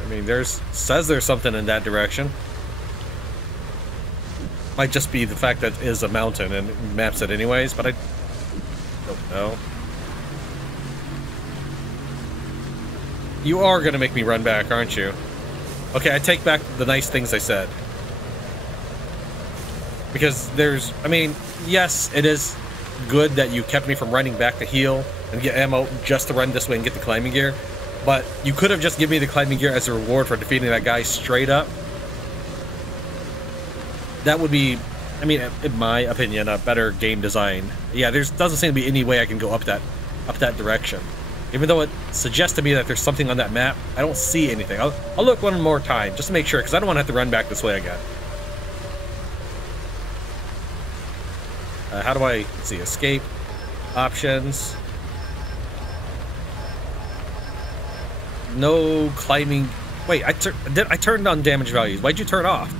I mean, says there's something in that direction. Might just be the fact that it is a mountain and it maps it anyways, but I don't know. You are gonna make me run back, aren't you? Okay, I take back the nice things I said. Because I mean, yes, it is good that you kept me from running back to heal and get ammo just to run this way and get the climbing gear. But you could have just given me the climbing gear as a reward for defeating that guy straight up. That would be, I mean, in my opinion, a better game design. Yeah, doesn't seem to be any way I can go up that direction. Even though it suggests to me that there's something on that map, I don't see anything. I'll look one more time, just to make sure, because I don't want to have to run back this way again. How do let's see, escape, options. No climbing. Wait, I turned on damage values. Why'd you turn off?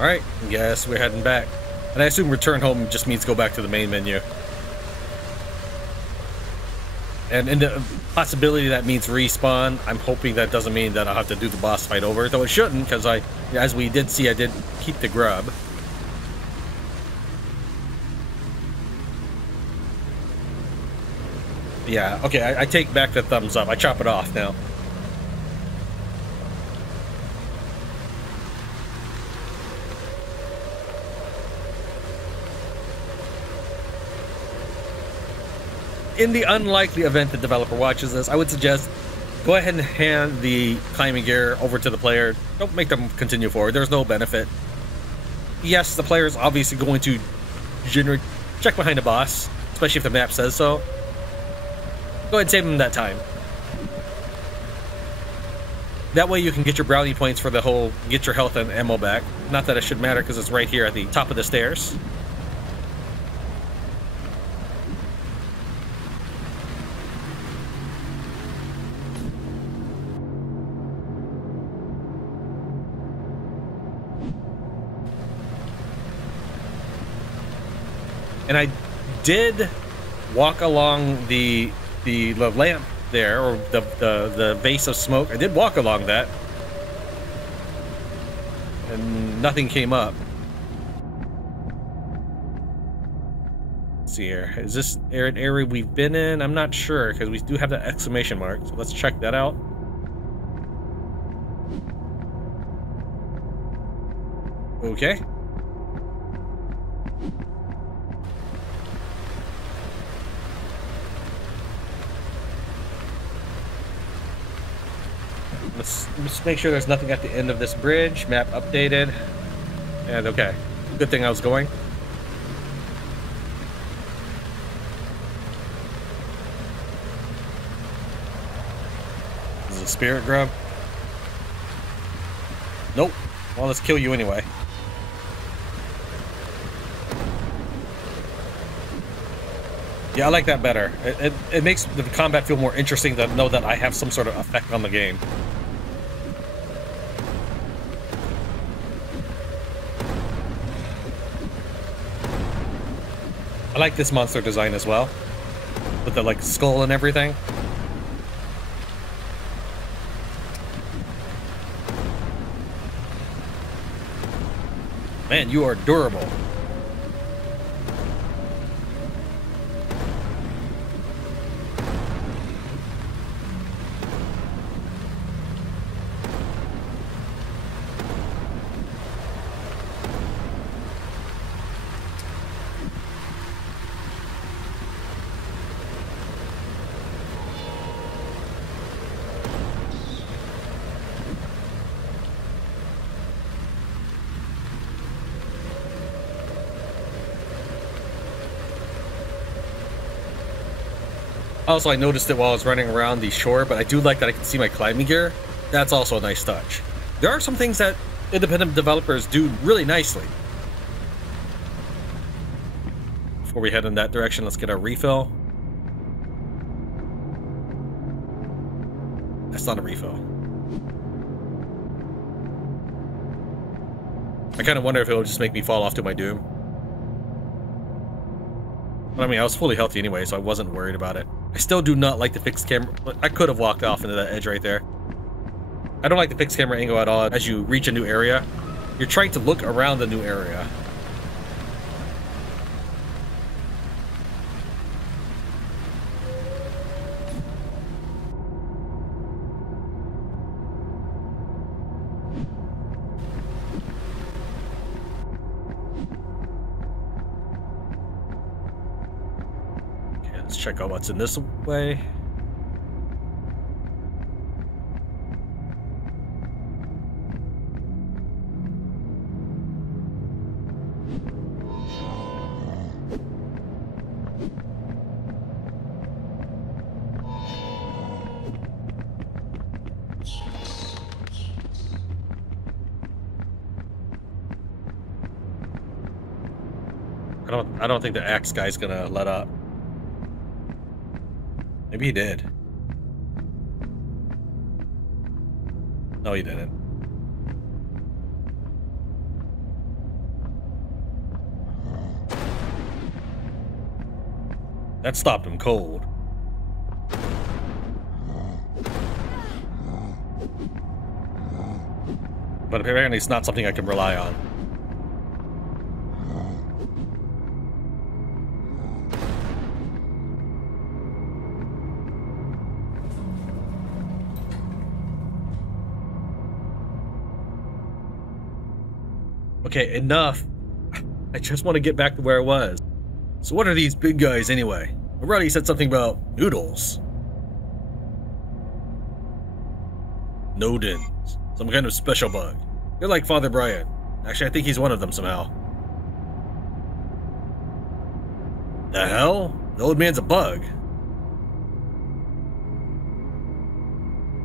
Alright, guess we're heading back. And I assume return home just means go back to the main menu. And in the possibility that means respawn, I'm hoping that doesn't mean that I'll have to do the boss fight over, though it shouldn't, because as we did see, I did keep the grub. Yeah, okay, I take back the thumbs up. I chop it off now. In the unlikely event the developer watches this, I would suggest go ahead and hand the climbing gear over to the player. Don't make them continue forward. There's no benefit. Yes, the player is obviously going to check behind the boss, especially if the map says so. Go ahead and save them that time. That way you can get your brownie points for the whole get your health and ammo back. Not that it should matter because it's right here at the top of the stairs. And I did walk along the lamp there, or the base of smoke. I did walk along that, and nothing came up. Let's see here. Is this an area we've been in? I'm not sure, because we do have that exclamation mark. So let's check that out. Okay. Let's make sure there's nothing at the end of this bridge. Map updated. And okay. Good thing I was going. This is a spirit grub. Nope. Well, let's kill you anyway. Yeah, I like that better. It makes the combat feel more interesting to know that I have some sort of effect on the game. I like this monster design as well, with the like skull and everything. Man, you are durable. Also, I noticed it while I was running around the shore, but I do like that I can see my climbing gear. That's also a nice touch. There are some things that independent developers do really nicely. Before we head in that direction, let's get our refill. That's not a refill. I kind of wonder if it'll just make me fall off to my doom. But I mean, I was fully healthy anyway, so I wasn't worried about it. I still do not like the fixed camera. I could have walked off into that edge right there. I don't like the fixed camera angle at all. As you reach a new area, you're trying to look around the new area. Let's check out what's in this way. I don't think the axe guy's gonna let up. Maybe he did. No, he didn't. That stopped him cold. But apparently it's not something I can rely on. Okay, enough. I just want to get back to where I was. So what are these big guys anyway? Already said something about noodles. Nodens. Some kind of special bug. They're like Father Brian. Actually, I think he's one of them somehow. The hell? The old man's a bug.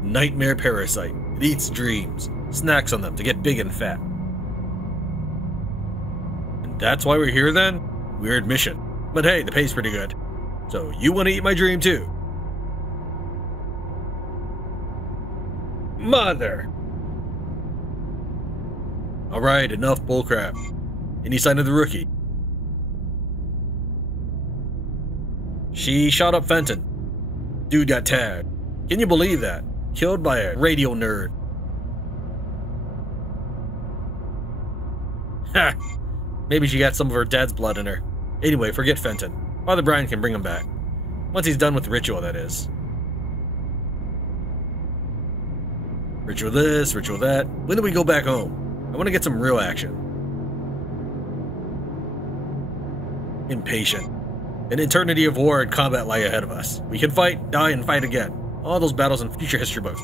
Nightmare parasite. It eats dreams. Snacks on them to get big and fat. And that's why we're here then? Weird mission. But hey, the pay's pretty good. So you want to eat my dream too? Mother! Alright, enough bullcrap. Any sign of the rookie? She shot up Fenton. Dude got tagged. Can you believe that? Killed by a radio nerd. Ha! Maybe she got some of her dad's blood in her. Anyway, forget Fenton. Father Brian can bring him back. Once he's done with the ritual, that is. Ritual this, ritual that. When do we go back home? I want to get some real action. Impatient. An eternity of war and combat lie ahead of us. We can fight, die, and fight again. All those battles in future history books.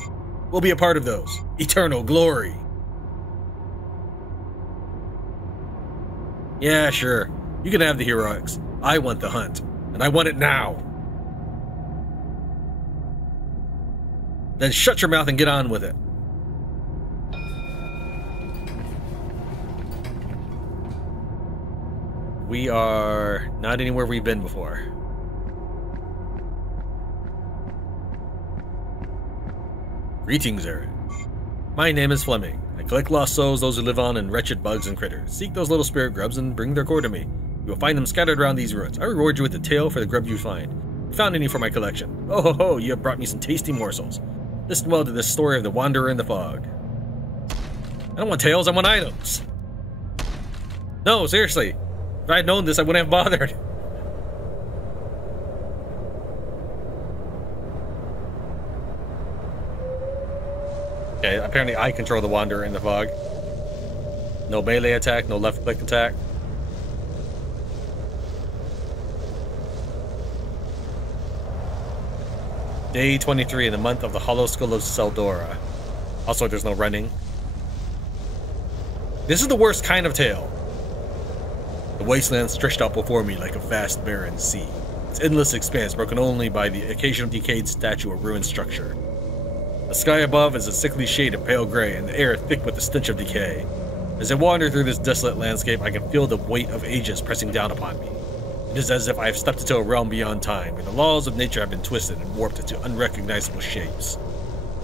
We'll be a part of those. Eternal glory. Yeah, sure. You can have the heroics. I want the hunt. And I want it now. Then shut your mouth and get on with it. We are not anywhere we've been before. Greetings, Aaron. My name is Fleming. I collect lost souls, those who live on, and wretched bugs and critters. Seek those little spirit grubs and bring their core to me. You will find them scattered around these ruins. I reward you with a tail for the grub you find. You found any for my collection? Oh ho ho, you have brought me some tasty morsels. Listen well to this story of the wanderer in the fog. I don't want tails, I want items. No, seriously. If I had known this, I wouldn't have bothered. Okay, apparently I control the wanderer in the fog. No melee attack, no left click attack. Day 23 in the month of the Hollow Skull of Seldora. Also, there's no running. This is the worst kind of tale. The wasteland stretched out before me like a vast barren sea. Its endless expanse broken only by the occasional decayed statue or ruined structure. The sky above is a sickly shade of pale gray and the air thick with the stench of decay. As I wander through this desolate landscape, I can feel the weight of ages pressing down upon me. It is as if I have stepped into a realm beyond time, where the laws of nature have been twisted and warped into unrecognizable shapes.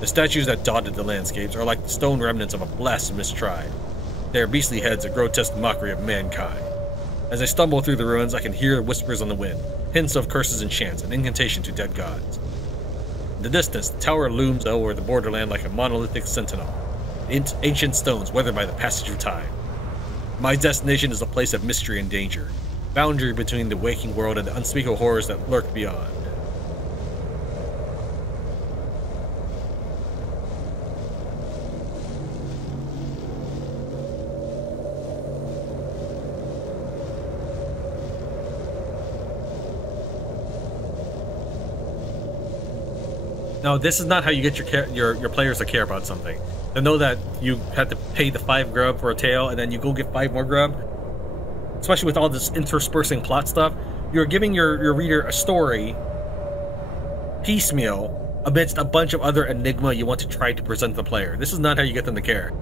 The statues that dotted the landscapes are like the stone remnants of a blasphemous tribe. Their beastly heads a grotesque mockery of mankind. As I stumble through the ruins, I can hear whispers on the wind, hints of curses and chants, and incantation to dead gods. In the distance, the tower looms over the borderland like a monolithic sentinel, ancient stones weathered by the passage of time. My destination is a place of mystery and danger, boundary between the waking world and the unspeakable horrors that lurk beyond. No, this is not how you get your players to care about something. They know that you have to pay the 5 grub for a tail, and then you go get 5 more grub. Especially with all this interspersing plot stuff, you're giving your reader a story piecemeal amidst a bunch of other enigma you want to try to present to the player. This is not how you get them to care.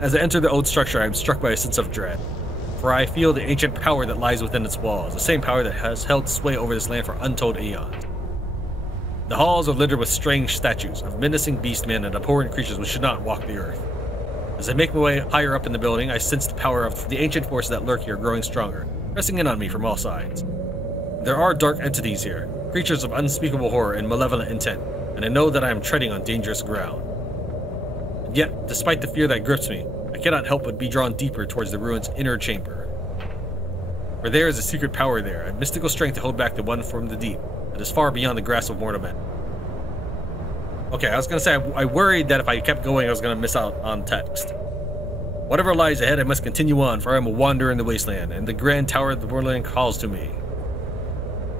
As I enter the old structure, I am struck by a sense of dread, for I feel the ancient power that lies within its walls, the same power that has held sway over this land for untold eons. The halls are littered with strange statues of menacing beastmen and abhorrent creatures which should not walk the earth. As I make my way higher up in the building, I sense the power of the ancient forces that lurk here growing stronger, pressing in on me from all sides. There are dark entities here, creatures of unspeakable horror and malevolent intent, and I know that I am treading on dangerous ground. And yet, despite the fear that grips me, I cannot help but be drawn deeper towards the ruin's inner chamber. For there is a secret power there, a mystical strength to hold back the one from the deep, that is far beyond the grasp of mortal men. Okay, I was gonna say, I worried that if I kept going, I was gonna miss out on text. Whatever lies ahead, I must continue on, for I am a wanderer in the wasteland, and the grand tower of the Borderland calls to me.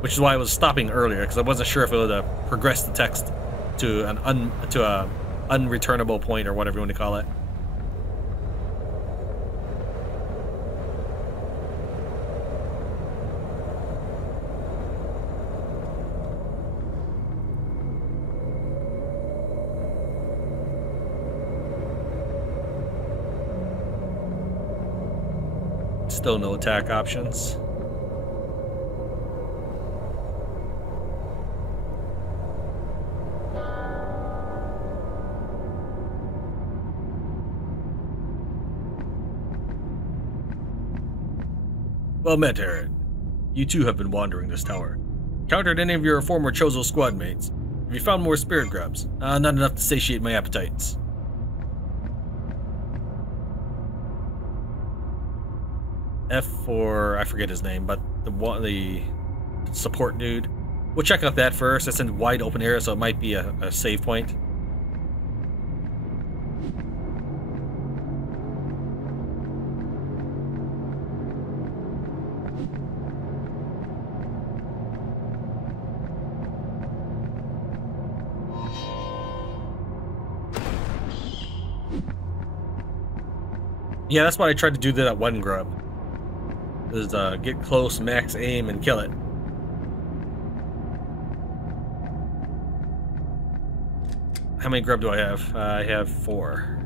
Which is why I was stopping earlier, because I wasn't sure if it would progress the text to an unreturnable point, or whatever you want to call it. Still no attack options. Well met, Aaron. You too have been wandering this tower. Encountered any of your former Chozo squad mates? Have you found more spirit grubs? Not enough to satiate my appetites. F for, I forget his name, but the support dude. We'll check out that first. It's in wide open area, so it might be a save point. Yeah, that's what I tried to do to that one grub. Is get close, max aim, and kill it. How many grub do I have? I have 4.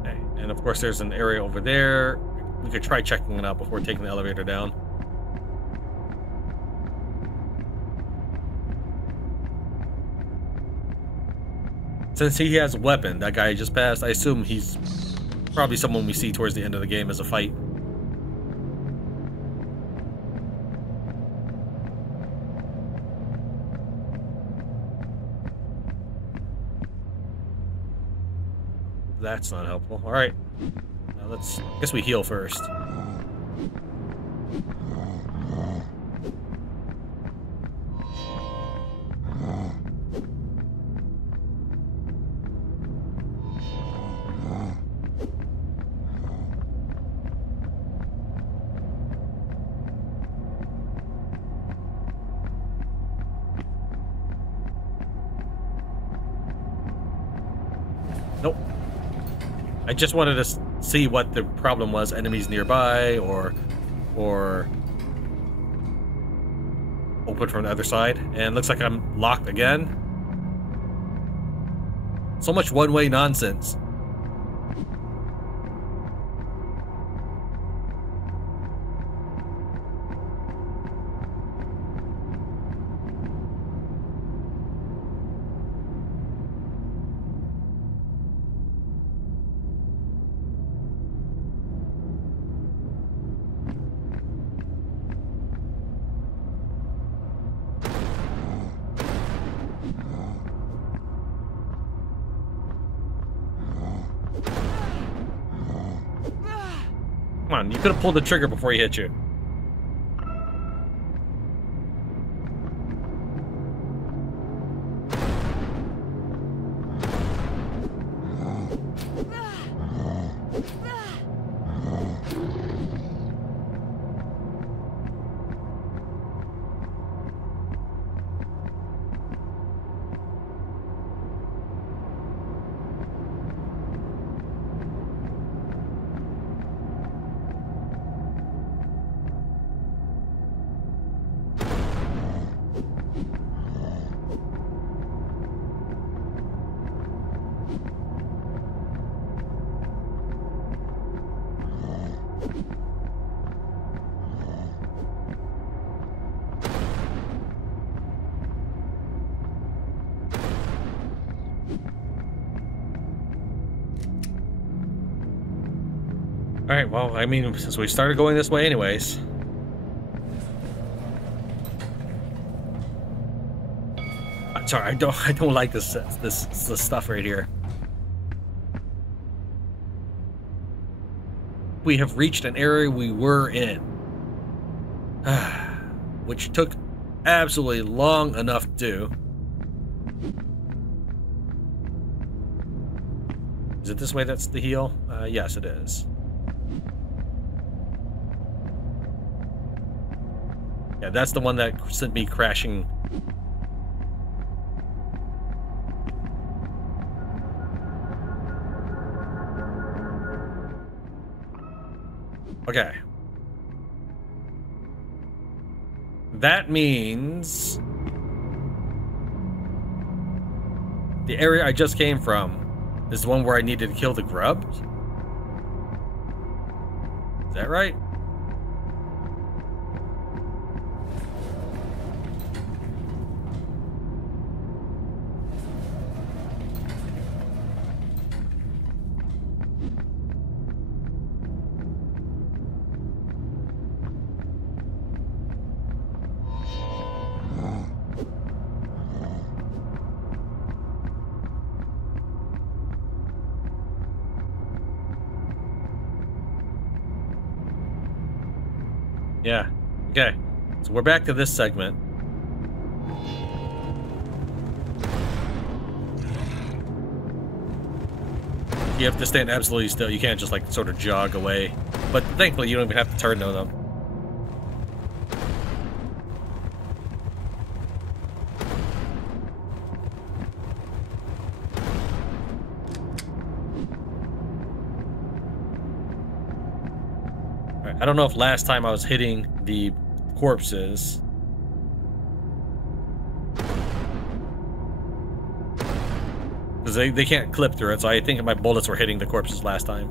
Okay, and of course there's an area over there. We could try checking it out before taking the elevator down. Since he has a weapon, that guy just passed, I assume he's probably someone we see towards the end of the game as a fight. That's not helpful. Alright. Now I guess we heal first. Nope. I just wanted to see what the problem was. Enemies nearby, or open from the other side. And looks like I'm locked again. So much one-way nonsense. Come on, you could have pulled the trigger before he hit you. Alright, well, I mean, since we started going this way anyways. Sorry, I don't like this stuff right here. We have reached an area we were in, which took absolutely long enough to do. Is it this way that's the heal? Yes, it is. Yeah, that's the one that sent me crashing. Okay. That means the area I just came from is the one where I needed to kill the grubs? Is that right? Yeah. Okay. So we're back to this segment. You have to stand absolutely still. You can't just like sort of jog away. But thankfully you don't even have to turn on them. I don't know if last time I was hitting the corpses. Because they can't clip through it, so I think my bullets were hitting the corpses last time.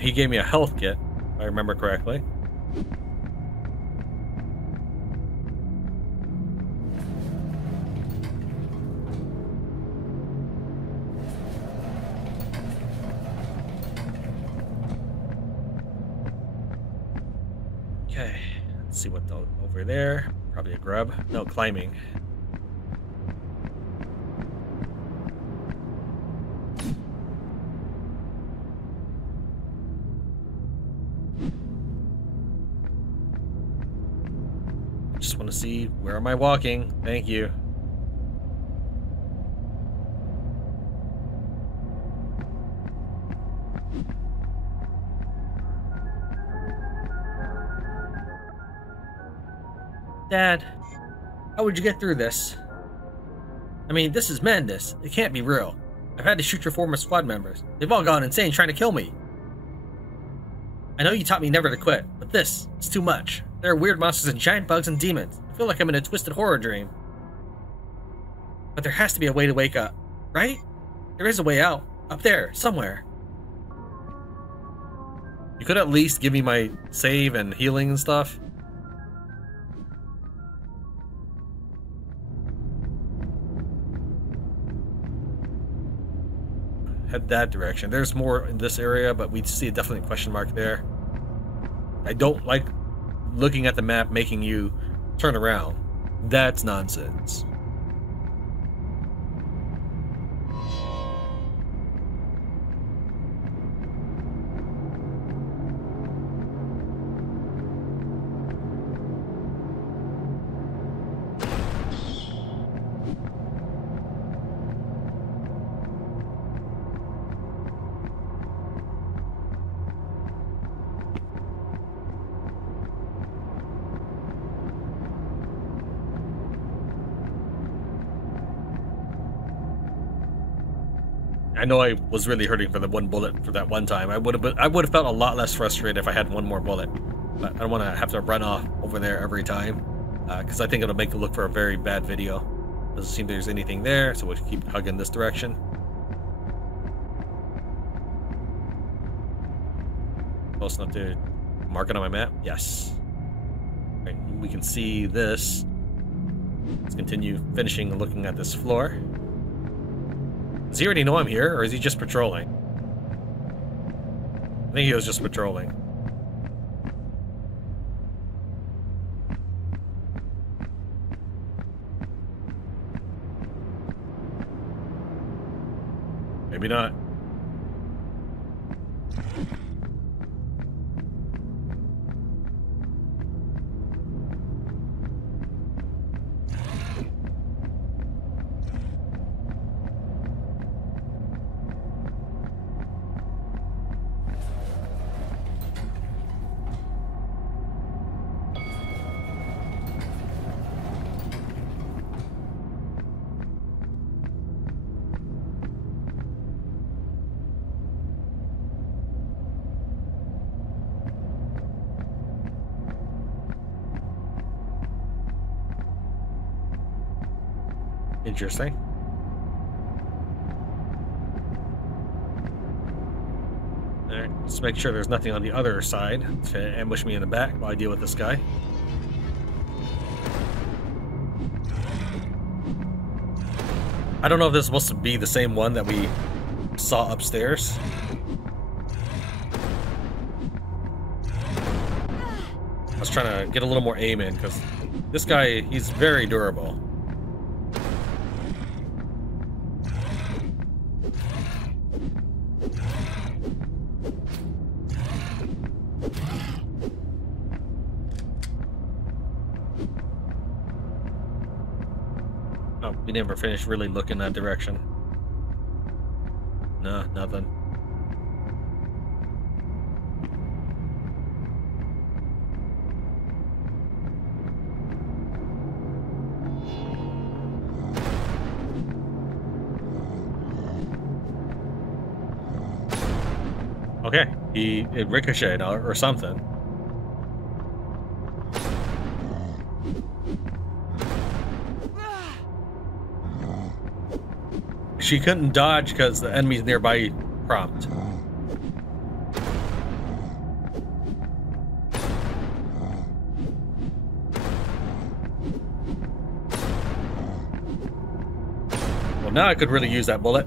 He gave me a health kit, if I remember correctly. Okay, let's see what's over there. Probably a grub. No, climbing. Just want to see, where am I walking? Thank you. Dad, how would you get through this? I mean, this is madness. It can't be real. I've had to shoot your former squad members. They've all gone insane trying to kill me. I know you taught me never to quit, but this is too much. There are weird monsters and giant bugs and demons. I feel like I'm in a twisted horror dream. But there has to be a way to wake up, right? There is a way out. Up there, somewhere. You could at least give me my save and healing and stuff. Head that direction. There's more in this area, but we see a definite question mark there. I don't like looking at the map making you turn around. That's nonsense. I know I was really hurting for the one bullet for that one time. I would have felt a lot less frustrated if I had one more bullet. But I don't want to have to run off over there every time, because I think it'll make it look for a very bad video. Doesn't seem there's anything there, so we'll keep hugging this direction. Close enough to mark it on my map? Yes. Right, we can see this. Let's continue finishing and looking at this floor. Does he already know I'm here, or is he just patrolling? I think he was just patrolling. Maybe not. Interesting. Alright, let's make sure there's nothing on the other side to ambush me in the back while I deal with this guy. I don't know if this is supposed to be the same one that we saw upstairs. I was trying to get a little more aim in because this guy, he's very durable. Oh, we never finished really looking that direction. No, nothing. Okay, it ricocheted or something. She couldn't dodge because the enemy's nearby prompt. Well, now I could really use that bullet.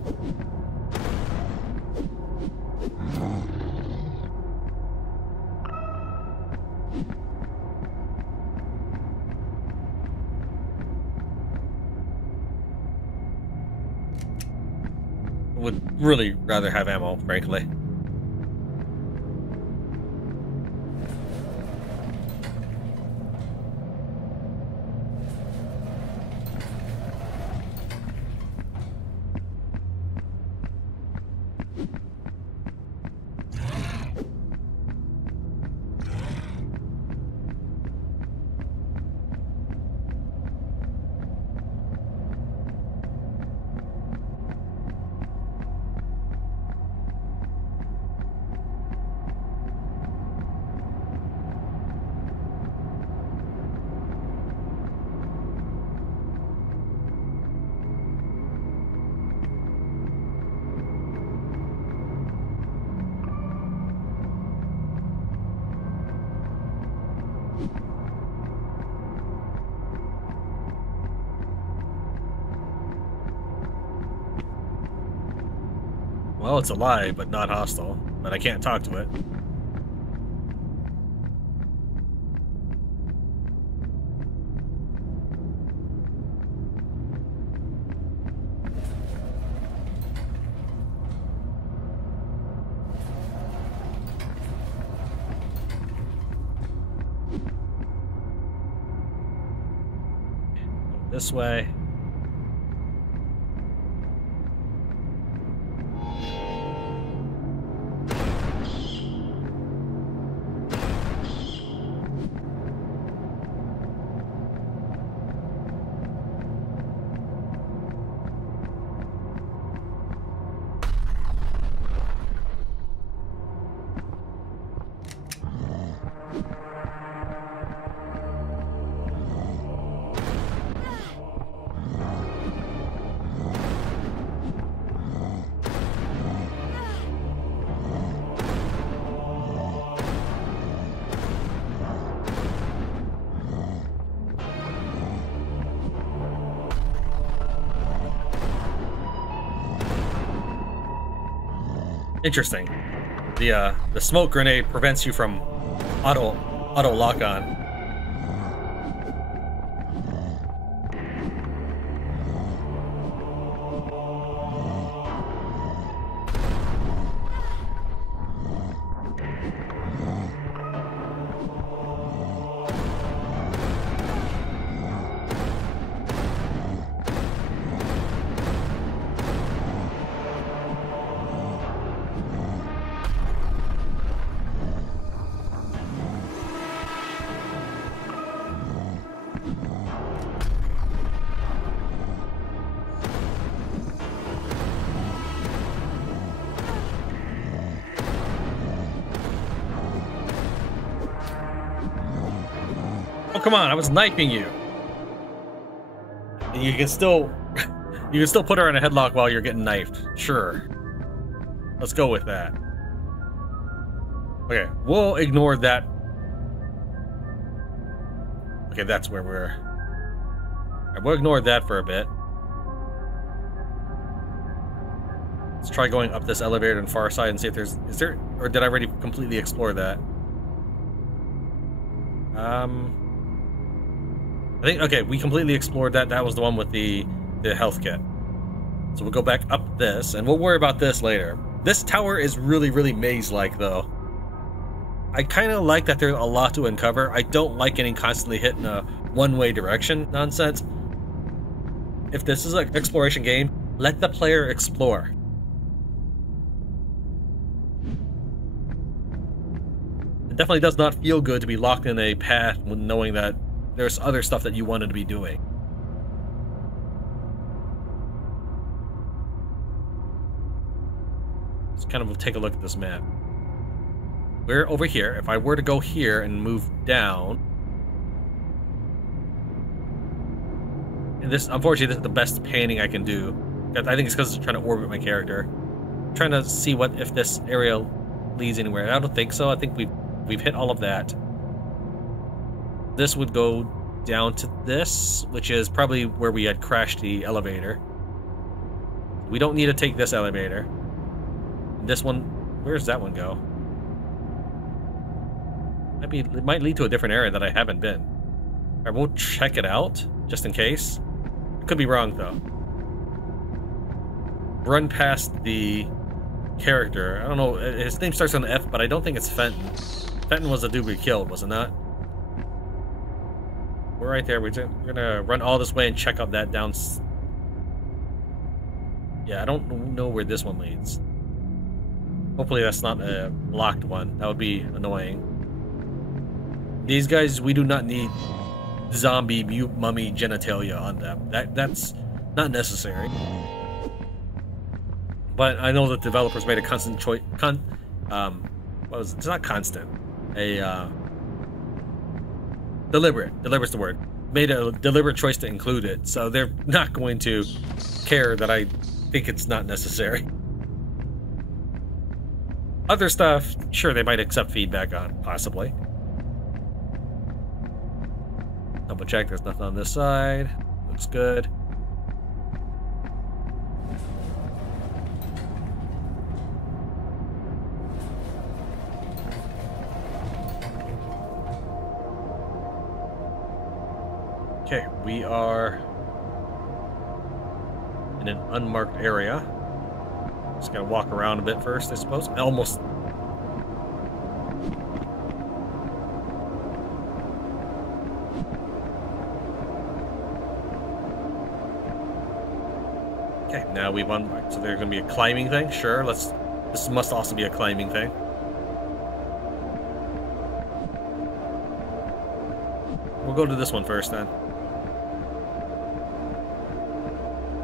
Would really rather have ammo, frankly. Well, it's alive, but not hostile. But I can't talk to it. This way. Interesting. The smoke grenade prevents you from auto lock on. Oh, come on, I was knifing you. And you can still put her in a headlock while you're getting knifed. Sure. Let's go with that. Okay, we'll ignore that. Okay, that's where we're... Right, we'll ignore that for a bit. Let's try going up this elevator on the far side and see if there's... Is there... Or did I already completely explore that? I think, okay, we completely explored that. That was the one with the health kit. So we'll go back up this, and we'll worry about this later. This tower is really, really maze-like, though. I kind of like that there's a lot to uncover. I don't like getting constantly hit in a one-way direction nonsense. If this is an exploration game, let the player explore. It definitely does not feel good to be locked in a path when knowing that there's other stuff that you wanted to be doing. Let's kind of take a look at this map. We're over here. If I were to go here and move down... And this, unfortunately, this is the best painting I can do. I think it's because I'm trying to orbit my character. I'm trying to see what if this area leads anywhere. I don't think so. I think we've hit all of that. This would go down to this, which is probably where we had crashed the elevator. We don't need to take this elevator. This one, where's that one go? It might lead to a different area that I haven't been. Alright, we'll check it out, just in case. Could be wrong, though. Run past the character. I don't know, his name starts on F, but I don't think it's Fenton. Fenton was the dude we killed, was it not? We're right there. We're gonna run all this way and check out that down... Yeah, I don't know where this one leads. Hopefully that's not a blocked one. That would be annoying. These guys, we do not need zombie mute mummy genitalia on them. That's not necessary. But I know that developers made a constant choice. What was it? It's not constant. Deliberate's the word. Made a deliberate choice to include it, so they're not going to care that I think it's not necessary. Other stuff, sure, they might accept feedback on, possibly. Double check, there's nothing on this side. Looks good. Okay, we are in an unmarked area. Just gotta walk around a bit first, I suppose. Almost. Okay, now we've unmarked. So there's gonna be a climbing thing. Sure, let's. This must also be a climbing thing. We'll go to this one first then.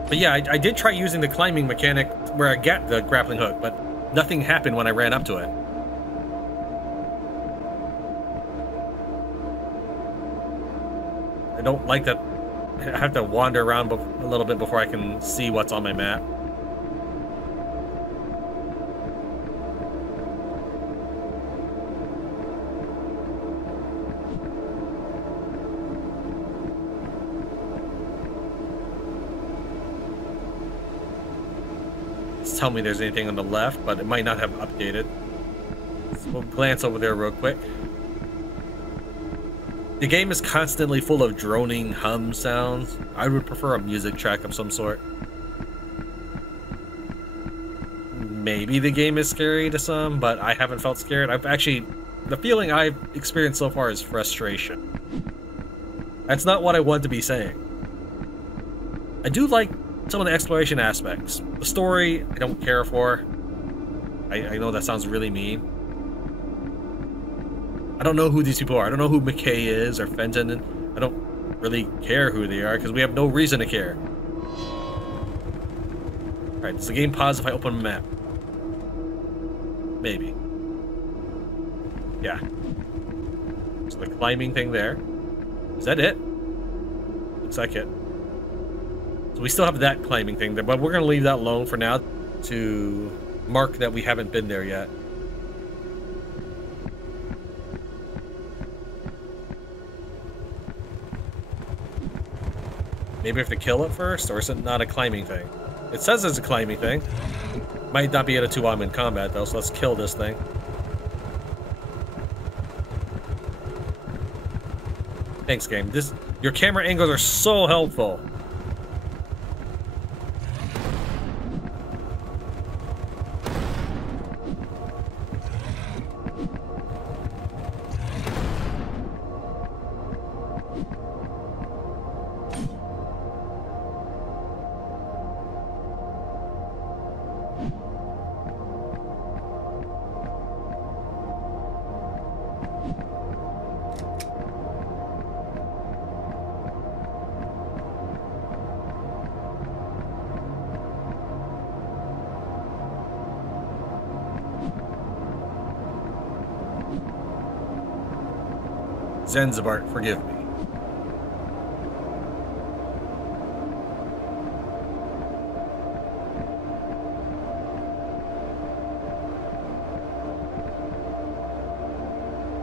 But yeah, I did try using the climbing mechanic where I get the grappling hook, but nothing happened when I ran up to it. I don't like that. I have to wander around a little bit before I can see what's on my map. doesn't tell me there's anything on the left, but it might not have updated. So we'll glance over there real quick. The game is constantly full of droning hum sounds. I would prefer a music track of some sort. Maybe the game is scary to some, but I haven't felt scared. The feeling I've experienced so far is frustration. That's not what I want to be saying. I do like some of the exploration aspects. The story, I don't care for. I know that sounds really mean. I don't know who these people are. I don't know who McKay is or Fenton. I don't really care who they are because we have no reason to care. Alright, does the game pause if I open a map? Maybe. Yeah. So the climbing thing there. Is that it? Looks like it. So we still have that climbing thing there, but we're going to leave that alone for now to mark that we haven't been there yet. Maybe we have to kill it first, or is it not a climbing thing? It says it's a climbing thing. Might not be able to while I'm in combat though, so let's kill this thing. Thanks, game. Your camera angles are so helpful. Zanzibar, forgive me.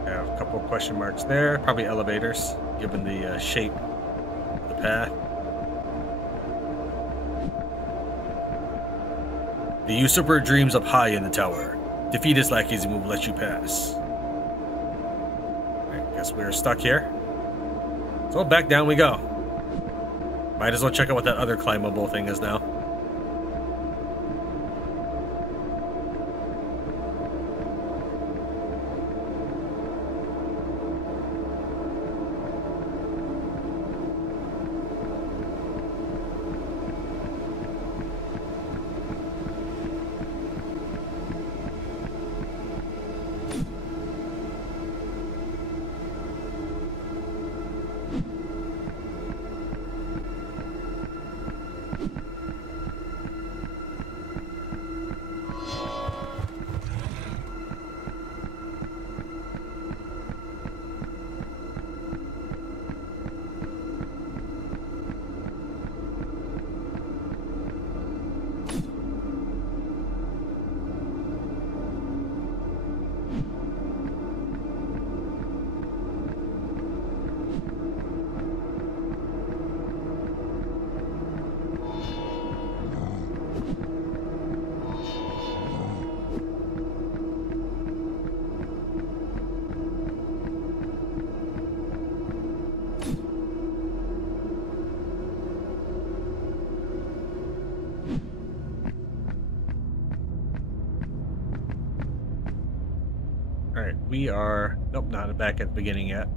I have a couple of question marks there. Probably elevators, given the shape of the path. The usurper dreams up high in the tower. Defeat his lackeys and we'll let you pass. Guess we're stuck here. So back down we go. Might as well check out what that other climbable thing is now. Alright, we are... Nope, not back at the beginning yet.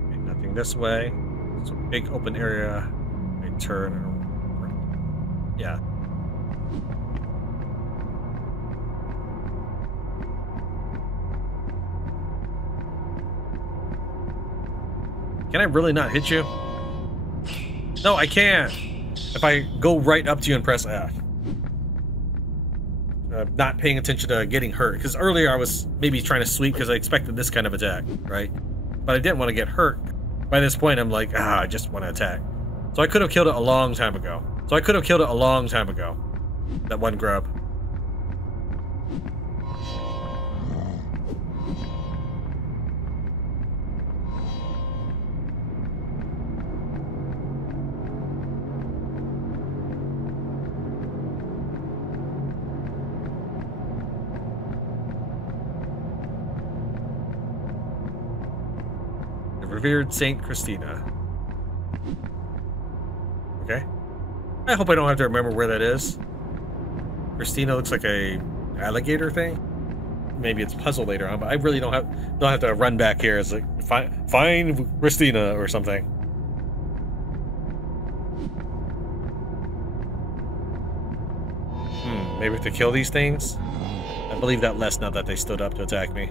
Okay, nothing this way. It's a big open area. I turn... Yeah. Can I really not hit you? No, I can't. If I go right up to you and press F. Not paying attention to getting hurt. Because earlier I was maybe trying to sweep because I expected this kind of attack, right? But I didn't want to get hurt. By this point, I'm like, I just want to attack. So I could have killed it a long time ago. So I could have killed it a long time ago. That one grub. Revered Saint Christina. Okay. I hope I don't have to remember where that is. Christina looks like a alligator thing. Maybe it's puzzle later on, but I really don't have to run back here as like find Christina or something. Maybe we have to kill these things. I believe that less now that they stood up to attack me.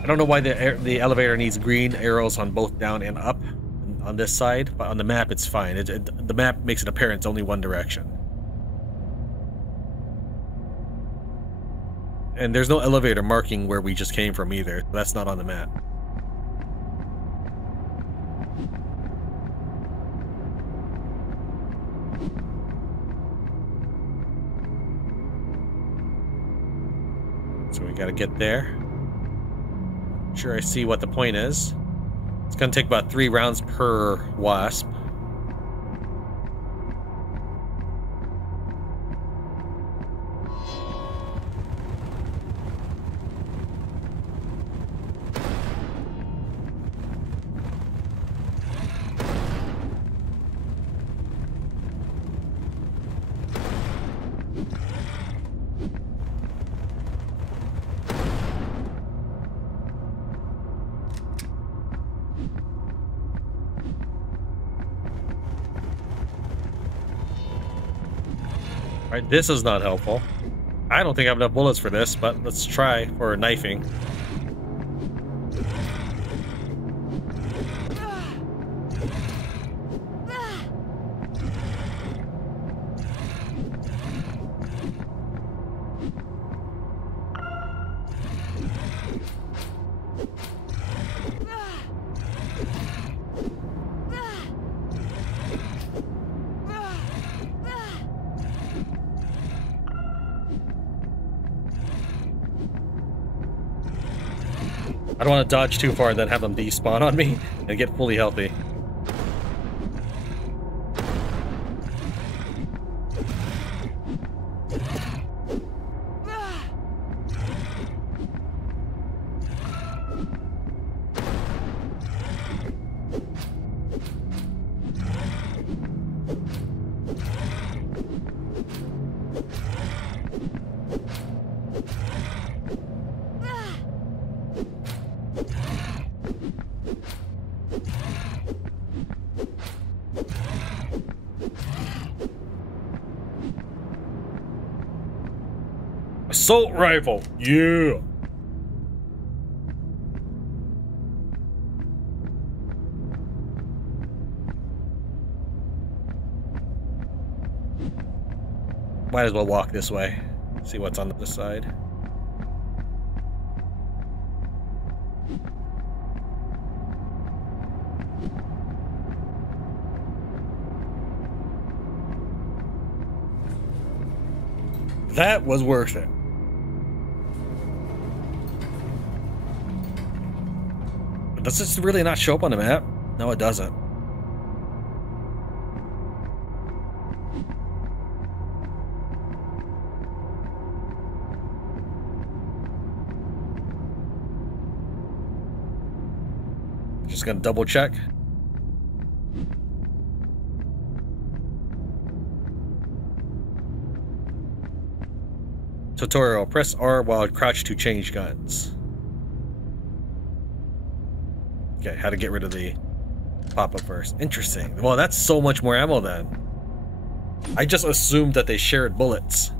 I don't know why the elevator needs green arrows on both down and up on this side, but on the map it's fine. The map makes it apparent it's only one direction. And there's no elevator marking where we just came from either. That's not on the map. So we gotta get there. Sure, I see what the point is. It's gonna take about 3 rounds per wasp. Right, this is not helpful. I don't think I have enough bullets for this, but let's try for knifing. I don't want to dodge too far and then have them despawn on me and get fully healthy. Assault rifle, yeah. Might as well walk this way. See what's on the other side. That was worth it. Does this really not show up on the map? No, it doesn't. Just gonna double check. Tutorial, press R while crouched to change guns. Okay, how to get rid of the pop-up first. Interesting. Well, that's so much more ammo then. I just assumed that they shared bullets.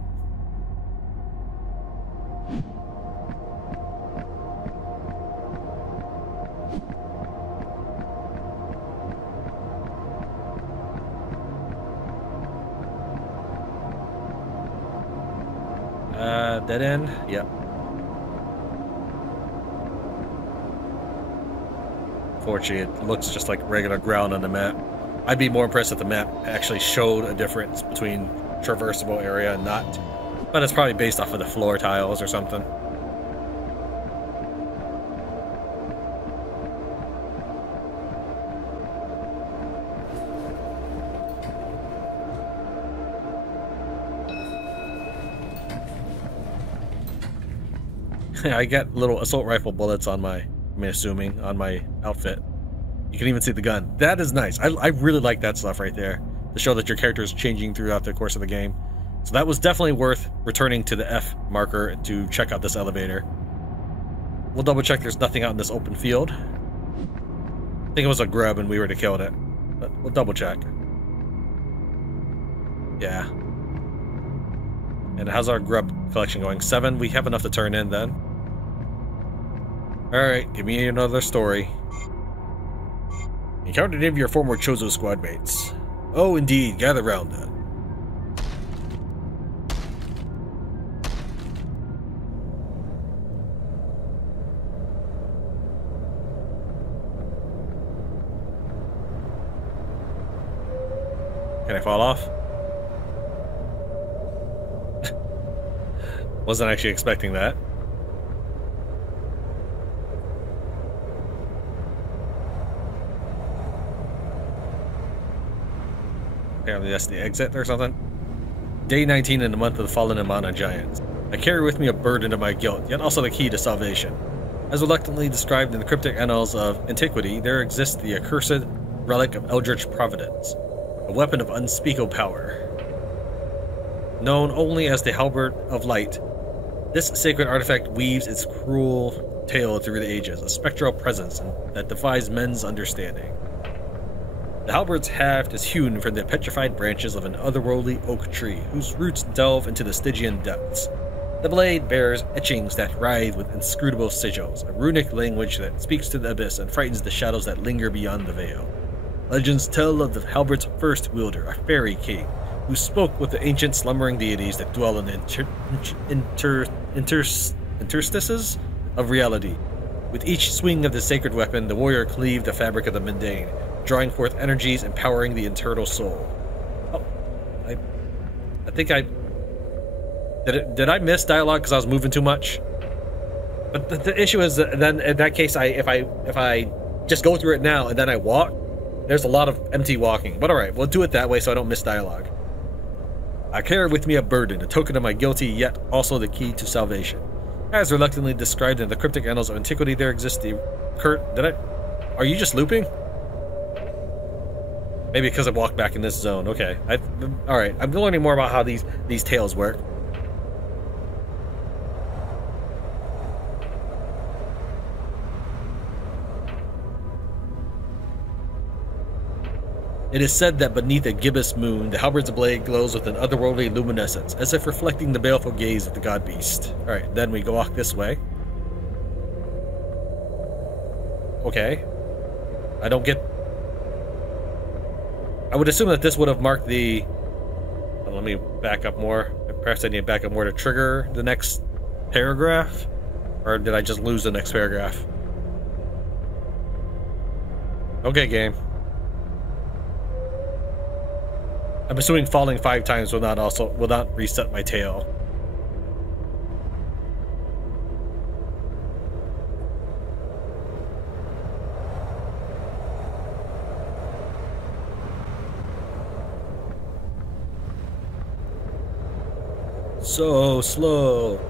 Dead end? Yep. Fortunately, it looks just like regular ground on the map. I'd be more impressed if the map actually showed a difference between traversable area and not. But it's probably based off of the floor tiles or something. I got little assault rifle bullets on my, assuming, on my outfit. You can even see the gun. That is nice. I really like that stuff right there, to show that your character is changing throughout the course of the game. So that was definitely worth returning to the F marker to check out this elevator. We'll double check there's nothing out in this open field. I think it was a grub and we were to kill it, but we'll double check. Yeah. And how's our grub collection going? 7? We have enough to turn in then. Alright, give me another story. Encountered any of your former Chozo squad mates? Oh, indeed. Gather round then. Can I fall off? Wasn't actually expecting that. Apparently that's the exit or something. Day 19 in the month of the fallen Amana giants. I carry with me a burden of my guilt, yet also the key to salvation. As reluctantly described in the cryptic annals of antiquity, there exists the accursed relic of eldritch providence, a weapon of unspeakable power. Known only as the halberd of light, this sacred artifact weaves its cruel tale through the ages, a spectral presence that defies men's understanding. The halberd's haft is hewn from the petrified branches of an otherworldly oak tree, whose roots delve into the Stygian depths. The blade bears etchings that writhe with inscrutable sigils, a runic language that speaks to the abyss and frightens the shadows that linger beyond the veil. Legends tell of the halberd's first wielder, a fairy king, who spoke with the ancient slumbering deities that dwell in the interstices of reality. With each swing of the sacred weapon, the warrior cleaved the fabric of the mundane, drawing forth energies empowering the eternal soul. Oh, I think I... Did I miss dialogue because I was moving too much? But the issue is that then in that case, if I just go through it now and then I walk, there's a lot of empty walking. But alright, we'll do it that way so I don't miss dialogue. I carry with me a burden, a token of my guilty, yet also the key to salvation. As reluctantly described in the cryptic annals of antiquity, there exists the... Are you just looping? Maybe because I walked back in this zone. Okay. Alright, I'm learning more about how these tales work. It is said that beneath a gibbous moon, the halberd's blade glows with an otherworldly luminescence, as if reflecting the baleful gaze of the god beast. Alright, then we go walk this way. Okay. I don't get... I would assume that this would have marked the... Well, let me back up more. Perhaps I need to back up more to trigger the next paragraph? Or did I just lose the next paragraph? Okay, game. I'm assuming falling 5 times will not reset my tail. So slow.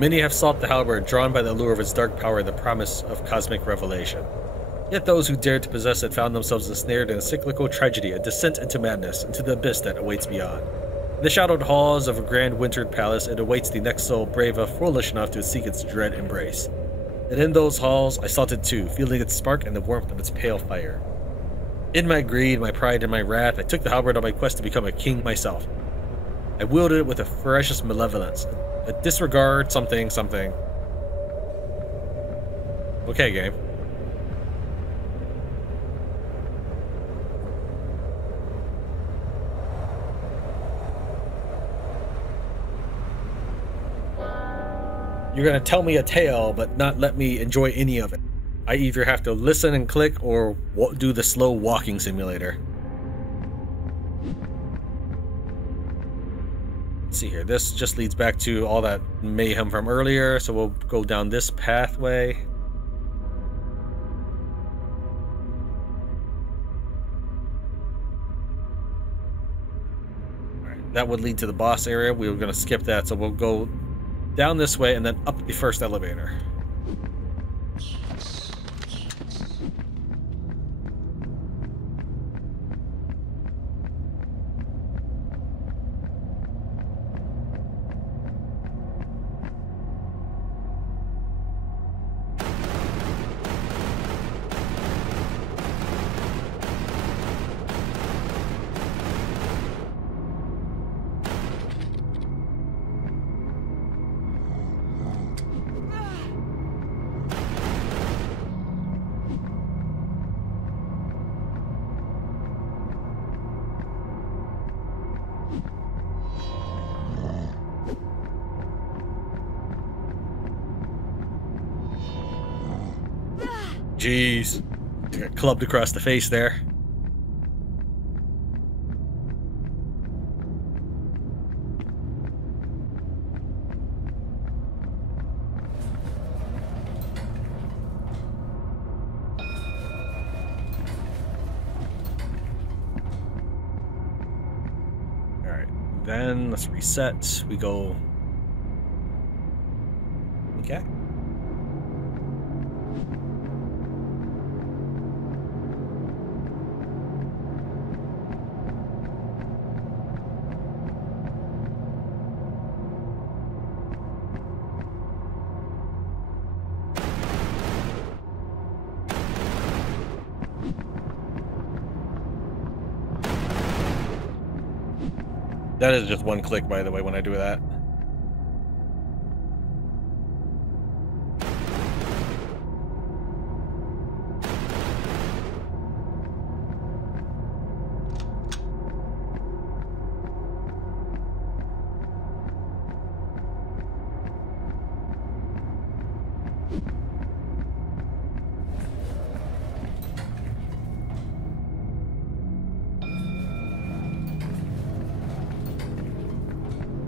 Many have sought the halberd, drawn by the allure of its dark power and the promise of cosmic revelation. Yet those who dared to possess it found themselves ensnared in a cyclical tragedy, a descent into madness, into the abyss that awaits beyond. In the shadowed halls of a grand wintered palace, it awaits the next soul brave or foolish enough to seek its dread embrace. And in those halls, I sought it too, feeling its spark and the warmth of its pale fire. In my greed, my pride, and my wrath, I took the halberd on my quest to become a king myself. I wielded it with a ferocious malevolence, a disregard something. Okay, game. You're gonna tell me a tale, but not let me enjoy any of it. I either have to listen and click or do the slow walking simulator. Let's see here. This just leads back to all that mayhem from earlier, so we'll go down this pathway. Alright, that would lead to the boss area. We were going to skip that, so we'll go down this way and then up the first elevator. Jeez. Got clubbed across the face there. Alright, then let's reset. We go. Okay. That is just one click, by the way, when I do that.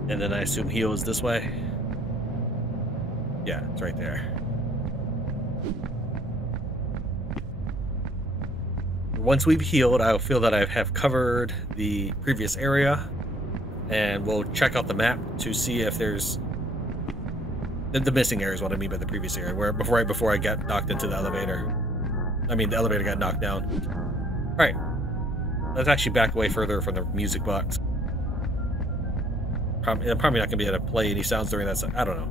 And then I assume heal is this way. Yeah, it's right there. Once we've healed, I'll feel that I have covered the previous area, and we'll check out the map to see if there's the missing area is what I mean by the previous area, where right before I got knocked into the elevator. I mean, the elevator got knocked down. All right, let's actually back away further from the music box. I'm probably not going to be able to play any sounds during that. I don't know.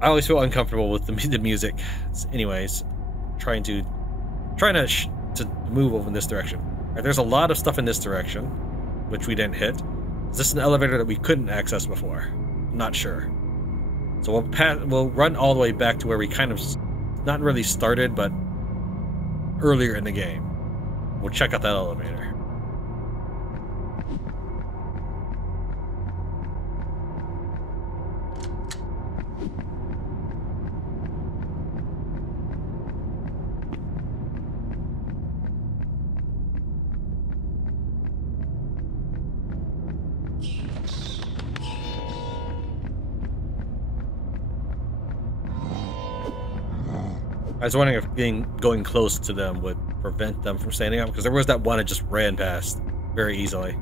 I always feel uncomfortable with the music. Anyways, trying to move over in this direction. Right, there's a lot of stuff in this direction, which we didn't hit. Is this an elevator that we couldn't access before? I'm not sure. So we'll run all the way back to where we kind of not really started, but earlier in the game. We'll check out that elevator. I was wondering if going close to them would prevent them from standing up, because there was that one that just ran past very easily.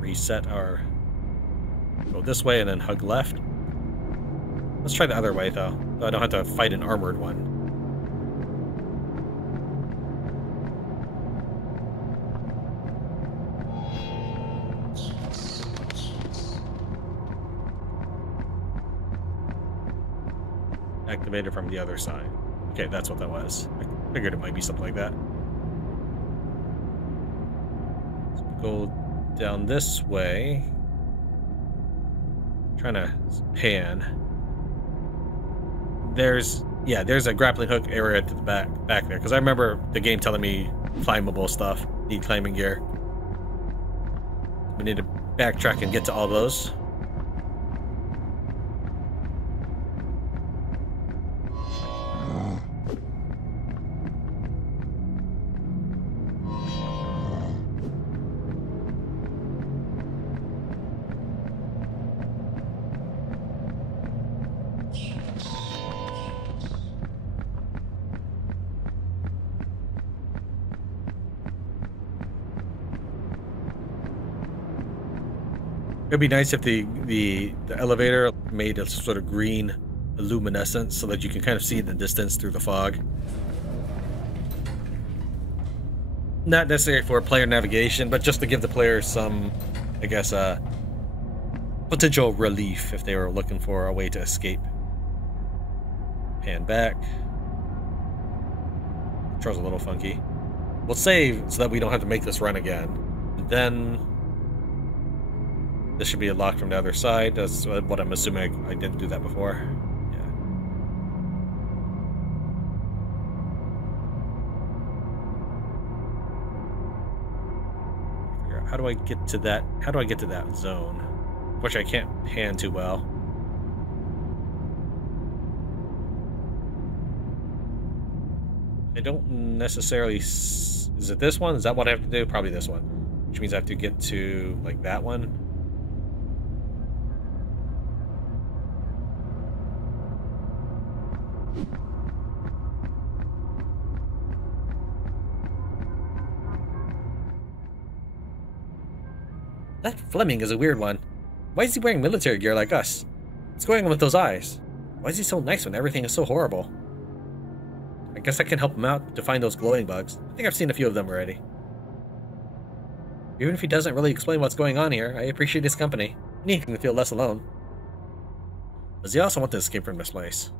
Reset our... Go this way and then hug left. Let's try the other way, though. So I don't have to fight an armored one. Activated from the other side. Okay, that's what that was. I figured it might be something like that. So we'll go down this way. Trying to pan. There's a grappling hook area at the back there, because I remember the game telling me climbable stuff, need climbing gear. We need to backtrack and get to all those. It'd be nice if the elevator made a sort of green luminescence so that you can kind of see the distance through the fog. Not necessary for player navigation, but just to give the player some, I guess, potential relief if they were looking for a way to escape. Pan back. Controls a little funky. We'll save so that we don't have to make this run again. And then this should be locked from the other side. That's what I'm assuming. I didn't do that before. Yeah. How do I get to that? How do I get to that zone? Which I can't pan too well. I don't necessarily... Is it this one? Is that what I have to do? Probably this one. Which means I have to get to, like, that one. That Fleming is a weird one. Why is he wearing military gear like us? What's going on with those eyes? Why is he so nice when everything is so horrible? I guess I can help him out to find those glowing bugs. I think I've seen a few of them already. Even if he doesn't really explain what's going on here, I appreciate his company. Anything to feel less alone. Does he also want to escape from this place?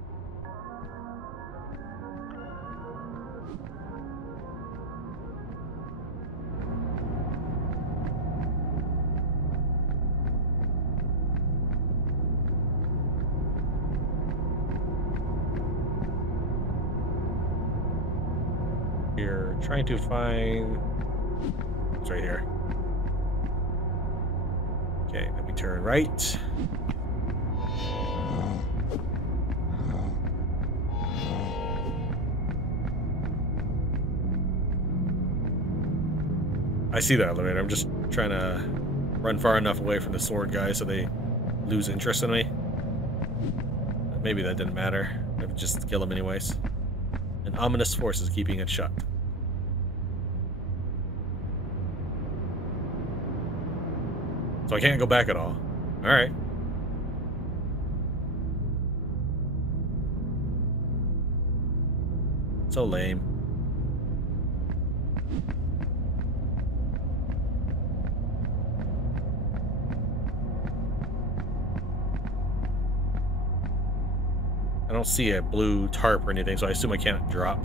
Here, trying to find... It's right here. Okay, let me turn right. I see that elevator. I'm just trying to run far enough away from the sword guy so they lose interest in me. Maybe that didn't matter. I would just kill him anyways. An ominous force is keeping it shut. So I can't go back at all. Alright. So lame. I don't see a blue tarp or anything, so I assume I can't drop.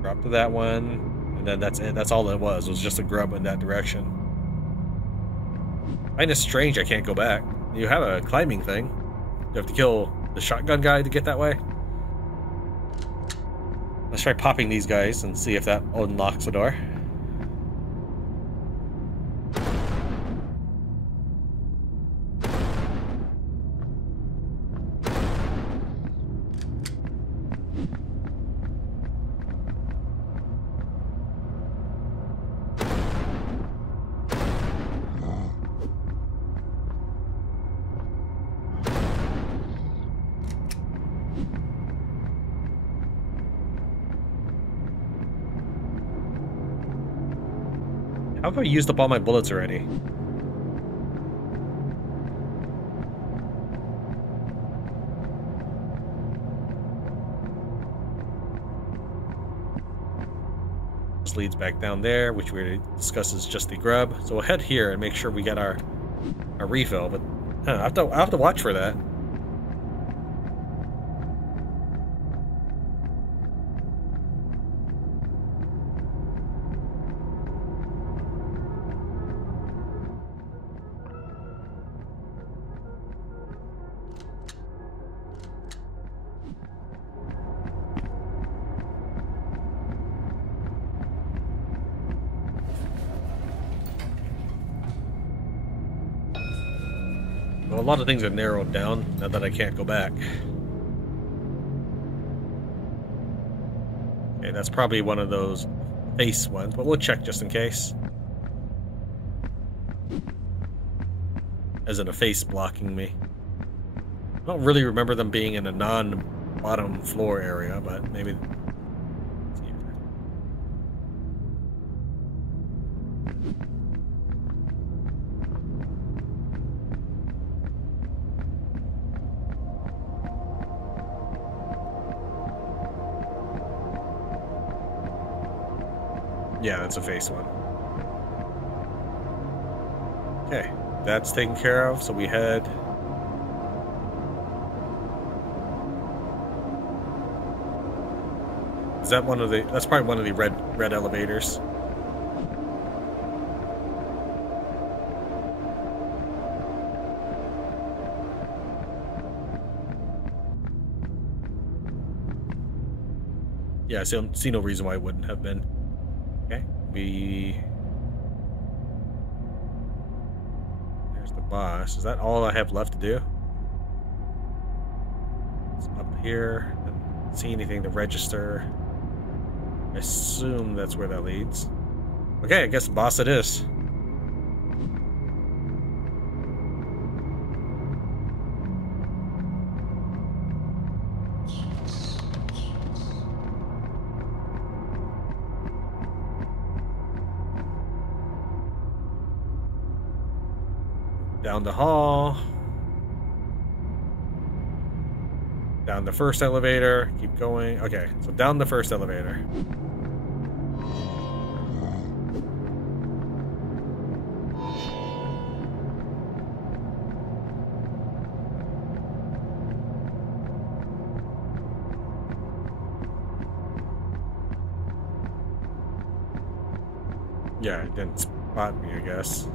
Drop to that one, and then that's it. That's all it was just a grub in that direction. Kinda strange I can't go back. You have a climbing thing. You have to kill the shotgun guy to get that way. Let's try popping these guys and see if that unlocks the door. How have I used up all my bullets already? This leads back down there, which we already discussed is just the grub. So we'll head here and make sure we get our refill, but I have to watch for that. Well, a lot of things are narrowed down now that I can't go back. Okay, that's probably one of those face ones, but we'll check just in case. As in a face blocking me. I don't really remember them being in a bottom floor area, but maybe. Yeah, that's a face one. Okay, that's taken care of, so we head. Is that one of the? That's probably one of the red elevators. Yeah, I see no reason why it wouldn't have been. Okay, there's the boss. Is that all I have left to do? It's up here. Don't see anything to register. I assume that's where that leads. Okay, I guess boss it is. Down the hall. Down the first elevator. Keep going. Okay, so down the first elevator. Yeah, it didn't spot me, I guess.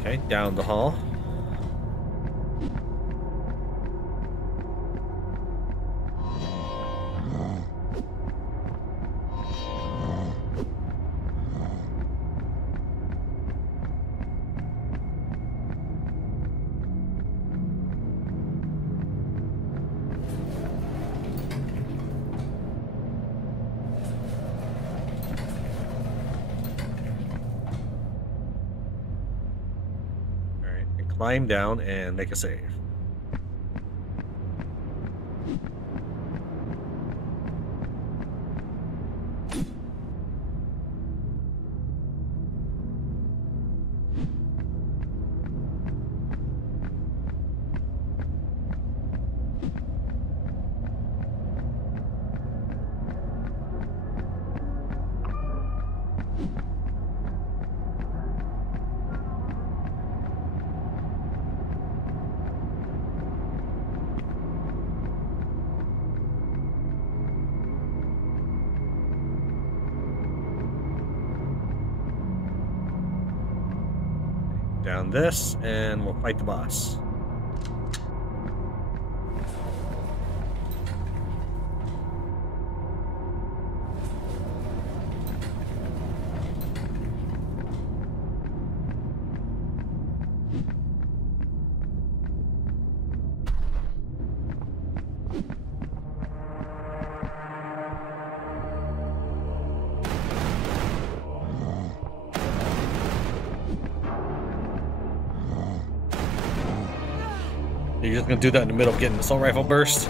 Okay, down the hall. Climb down and make a save. Down this, and we'll fight the boss. You're just gonna do that in the middle of getting the assault rifle burst?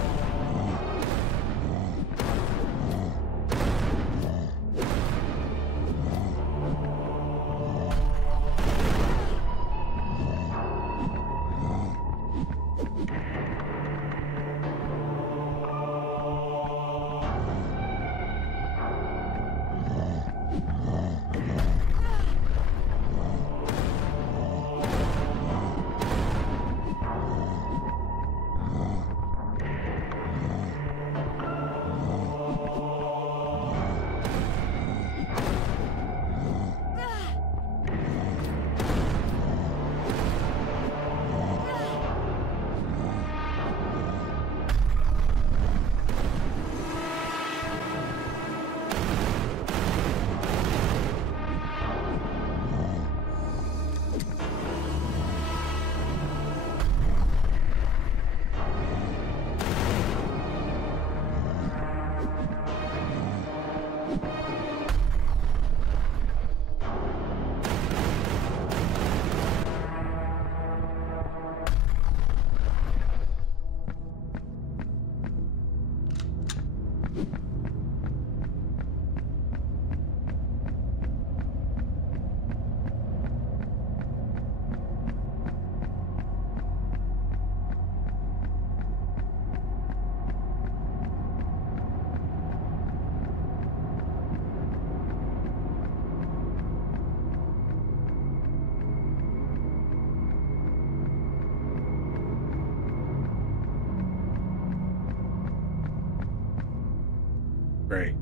Great.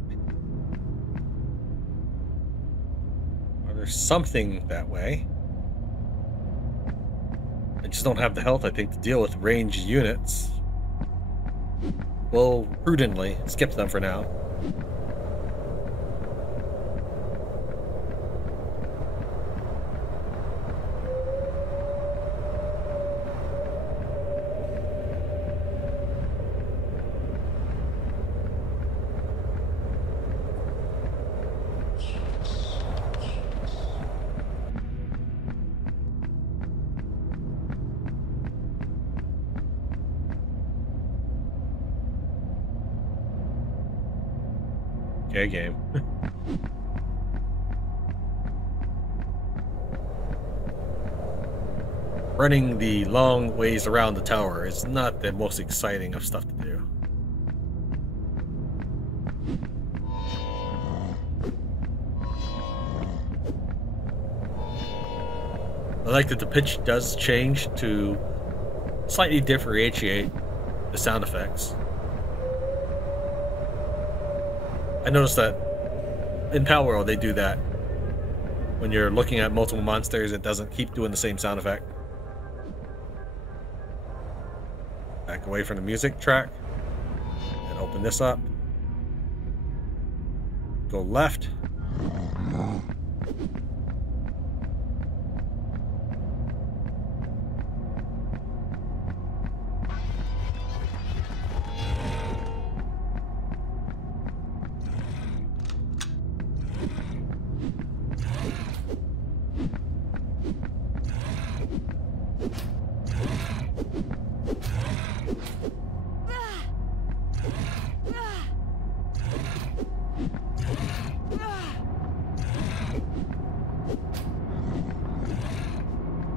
Well, there's something that way. I just don't have the health, I think, to deal with ranged units. We'll prudently skip them for now. Okay, game. Running the long ways around the tower is not the most exciting of stuff to do. I like that the pitch does change to slightly differentiate the sound effects. I noticed that in Pal World they do that. When you're looking at multiple monsters, it doesn't keep doing the same sound effect. Back away from the music track and open this up. Go left.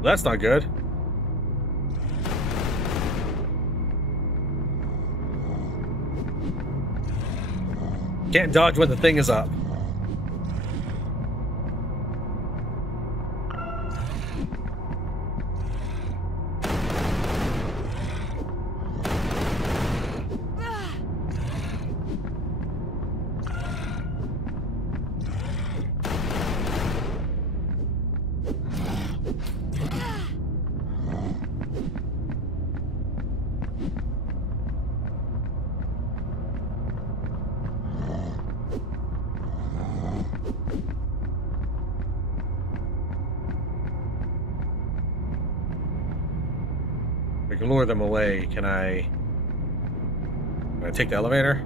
That's not good. Can't dodge when the thing is up. I can lure them away. Can I take the elevator?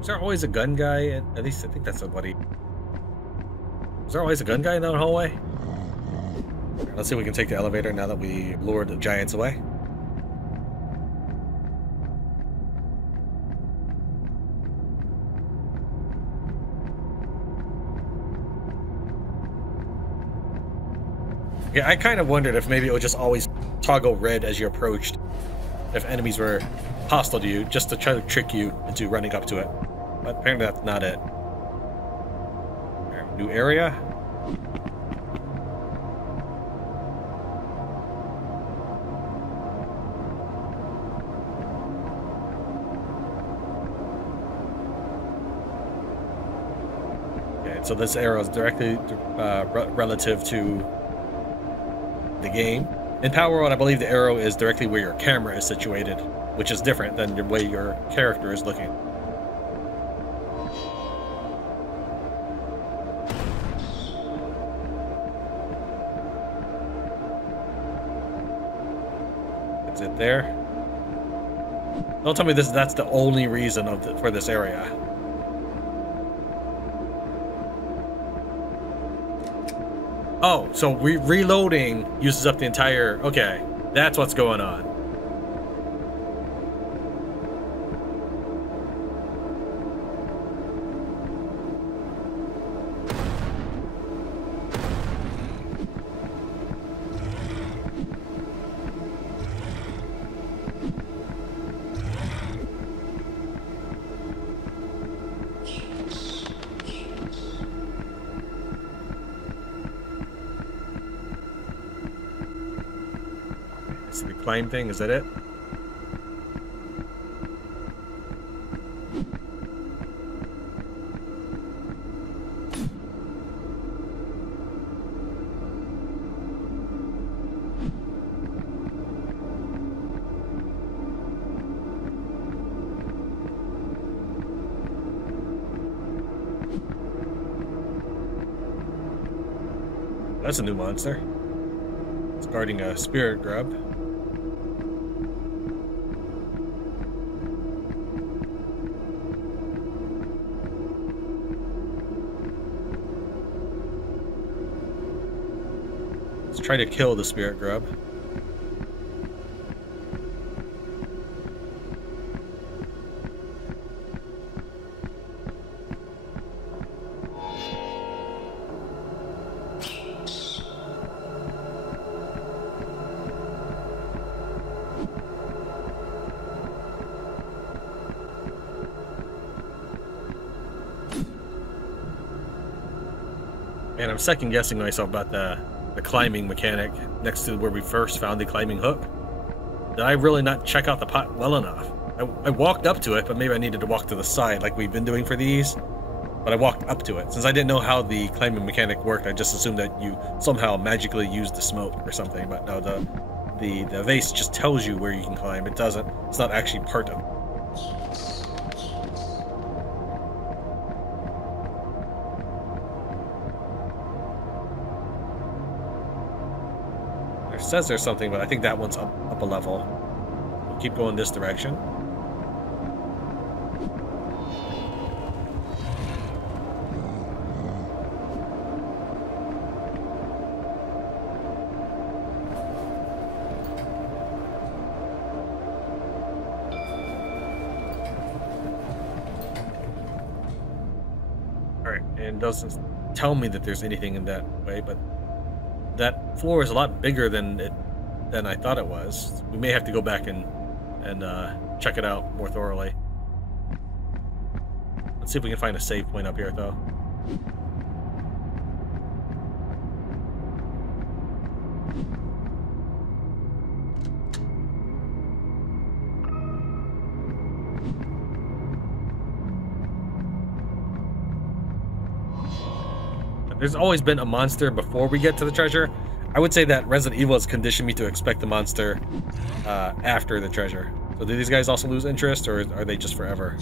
Is there always a gun guy? At least I think that's what he... Is there always a gun guy in that hallway? Let's see if we can take the elevator now that we lured the giants away. Yeah, I kind of wondered if maybe it would just always toggle red as you approached if enemies were hostile to you, just to try to trick you into running up to it. But apparently that's not it. New area. Okay, so this arrow is directly relative to the game. In Power World, I believe the arrow is directly where your camera is situated, which is different than the way your character is looking. Is it there? Don't tell me that's the only reason for this area. Oh, so reloading uses up the entire... Okay, that's what's going on. See the climb thing, is that it? That's a new monster. It's guarding a spirit grub. Let's try to kill the spirit grub. And I'm second guessing myself about the climbing mechanic next to where we first found the climbing hook. Did I really not check out the pot well enough? I walked up to it, but maybe I needed to walk to the side like we've been doing for these. But I walked up to it. Since I didn't know how the climbing mechanic worked, I just assumed that you somehow magically used the smoke or something. But no, the vase just tells you where you can climb. It doesn't. It's not actually part of it. It says there's something, but I think that one's up a level. We'll keep going this direction. Alright, and it doesn't tell me that there's anything in that way, but that floor is a lot bigger than I thought it was. We may have to go back and check it out more thoroughly. Let's see if we can find a save point up here, though. There's always been a monster before we get to the treasure. I would say that Resident Evil has conditioned me to expect the monster after the treasure. So do these guys also lose interest, or are they just forever?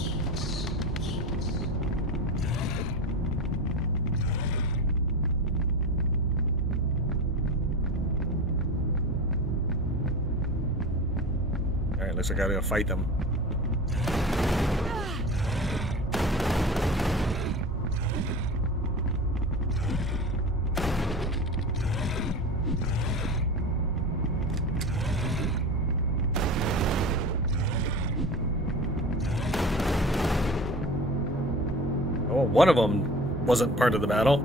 Alright, looks like I gotta go fight them. One of them wasn't part of the battle.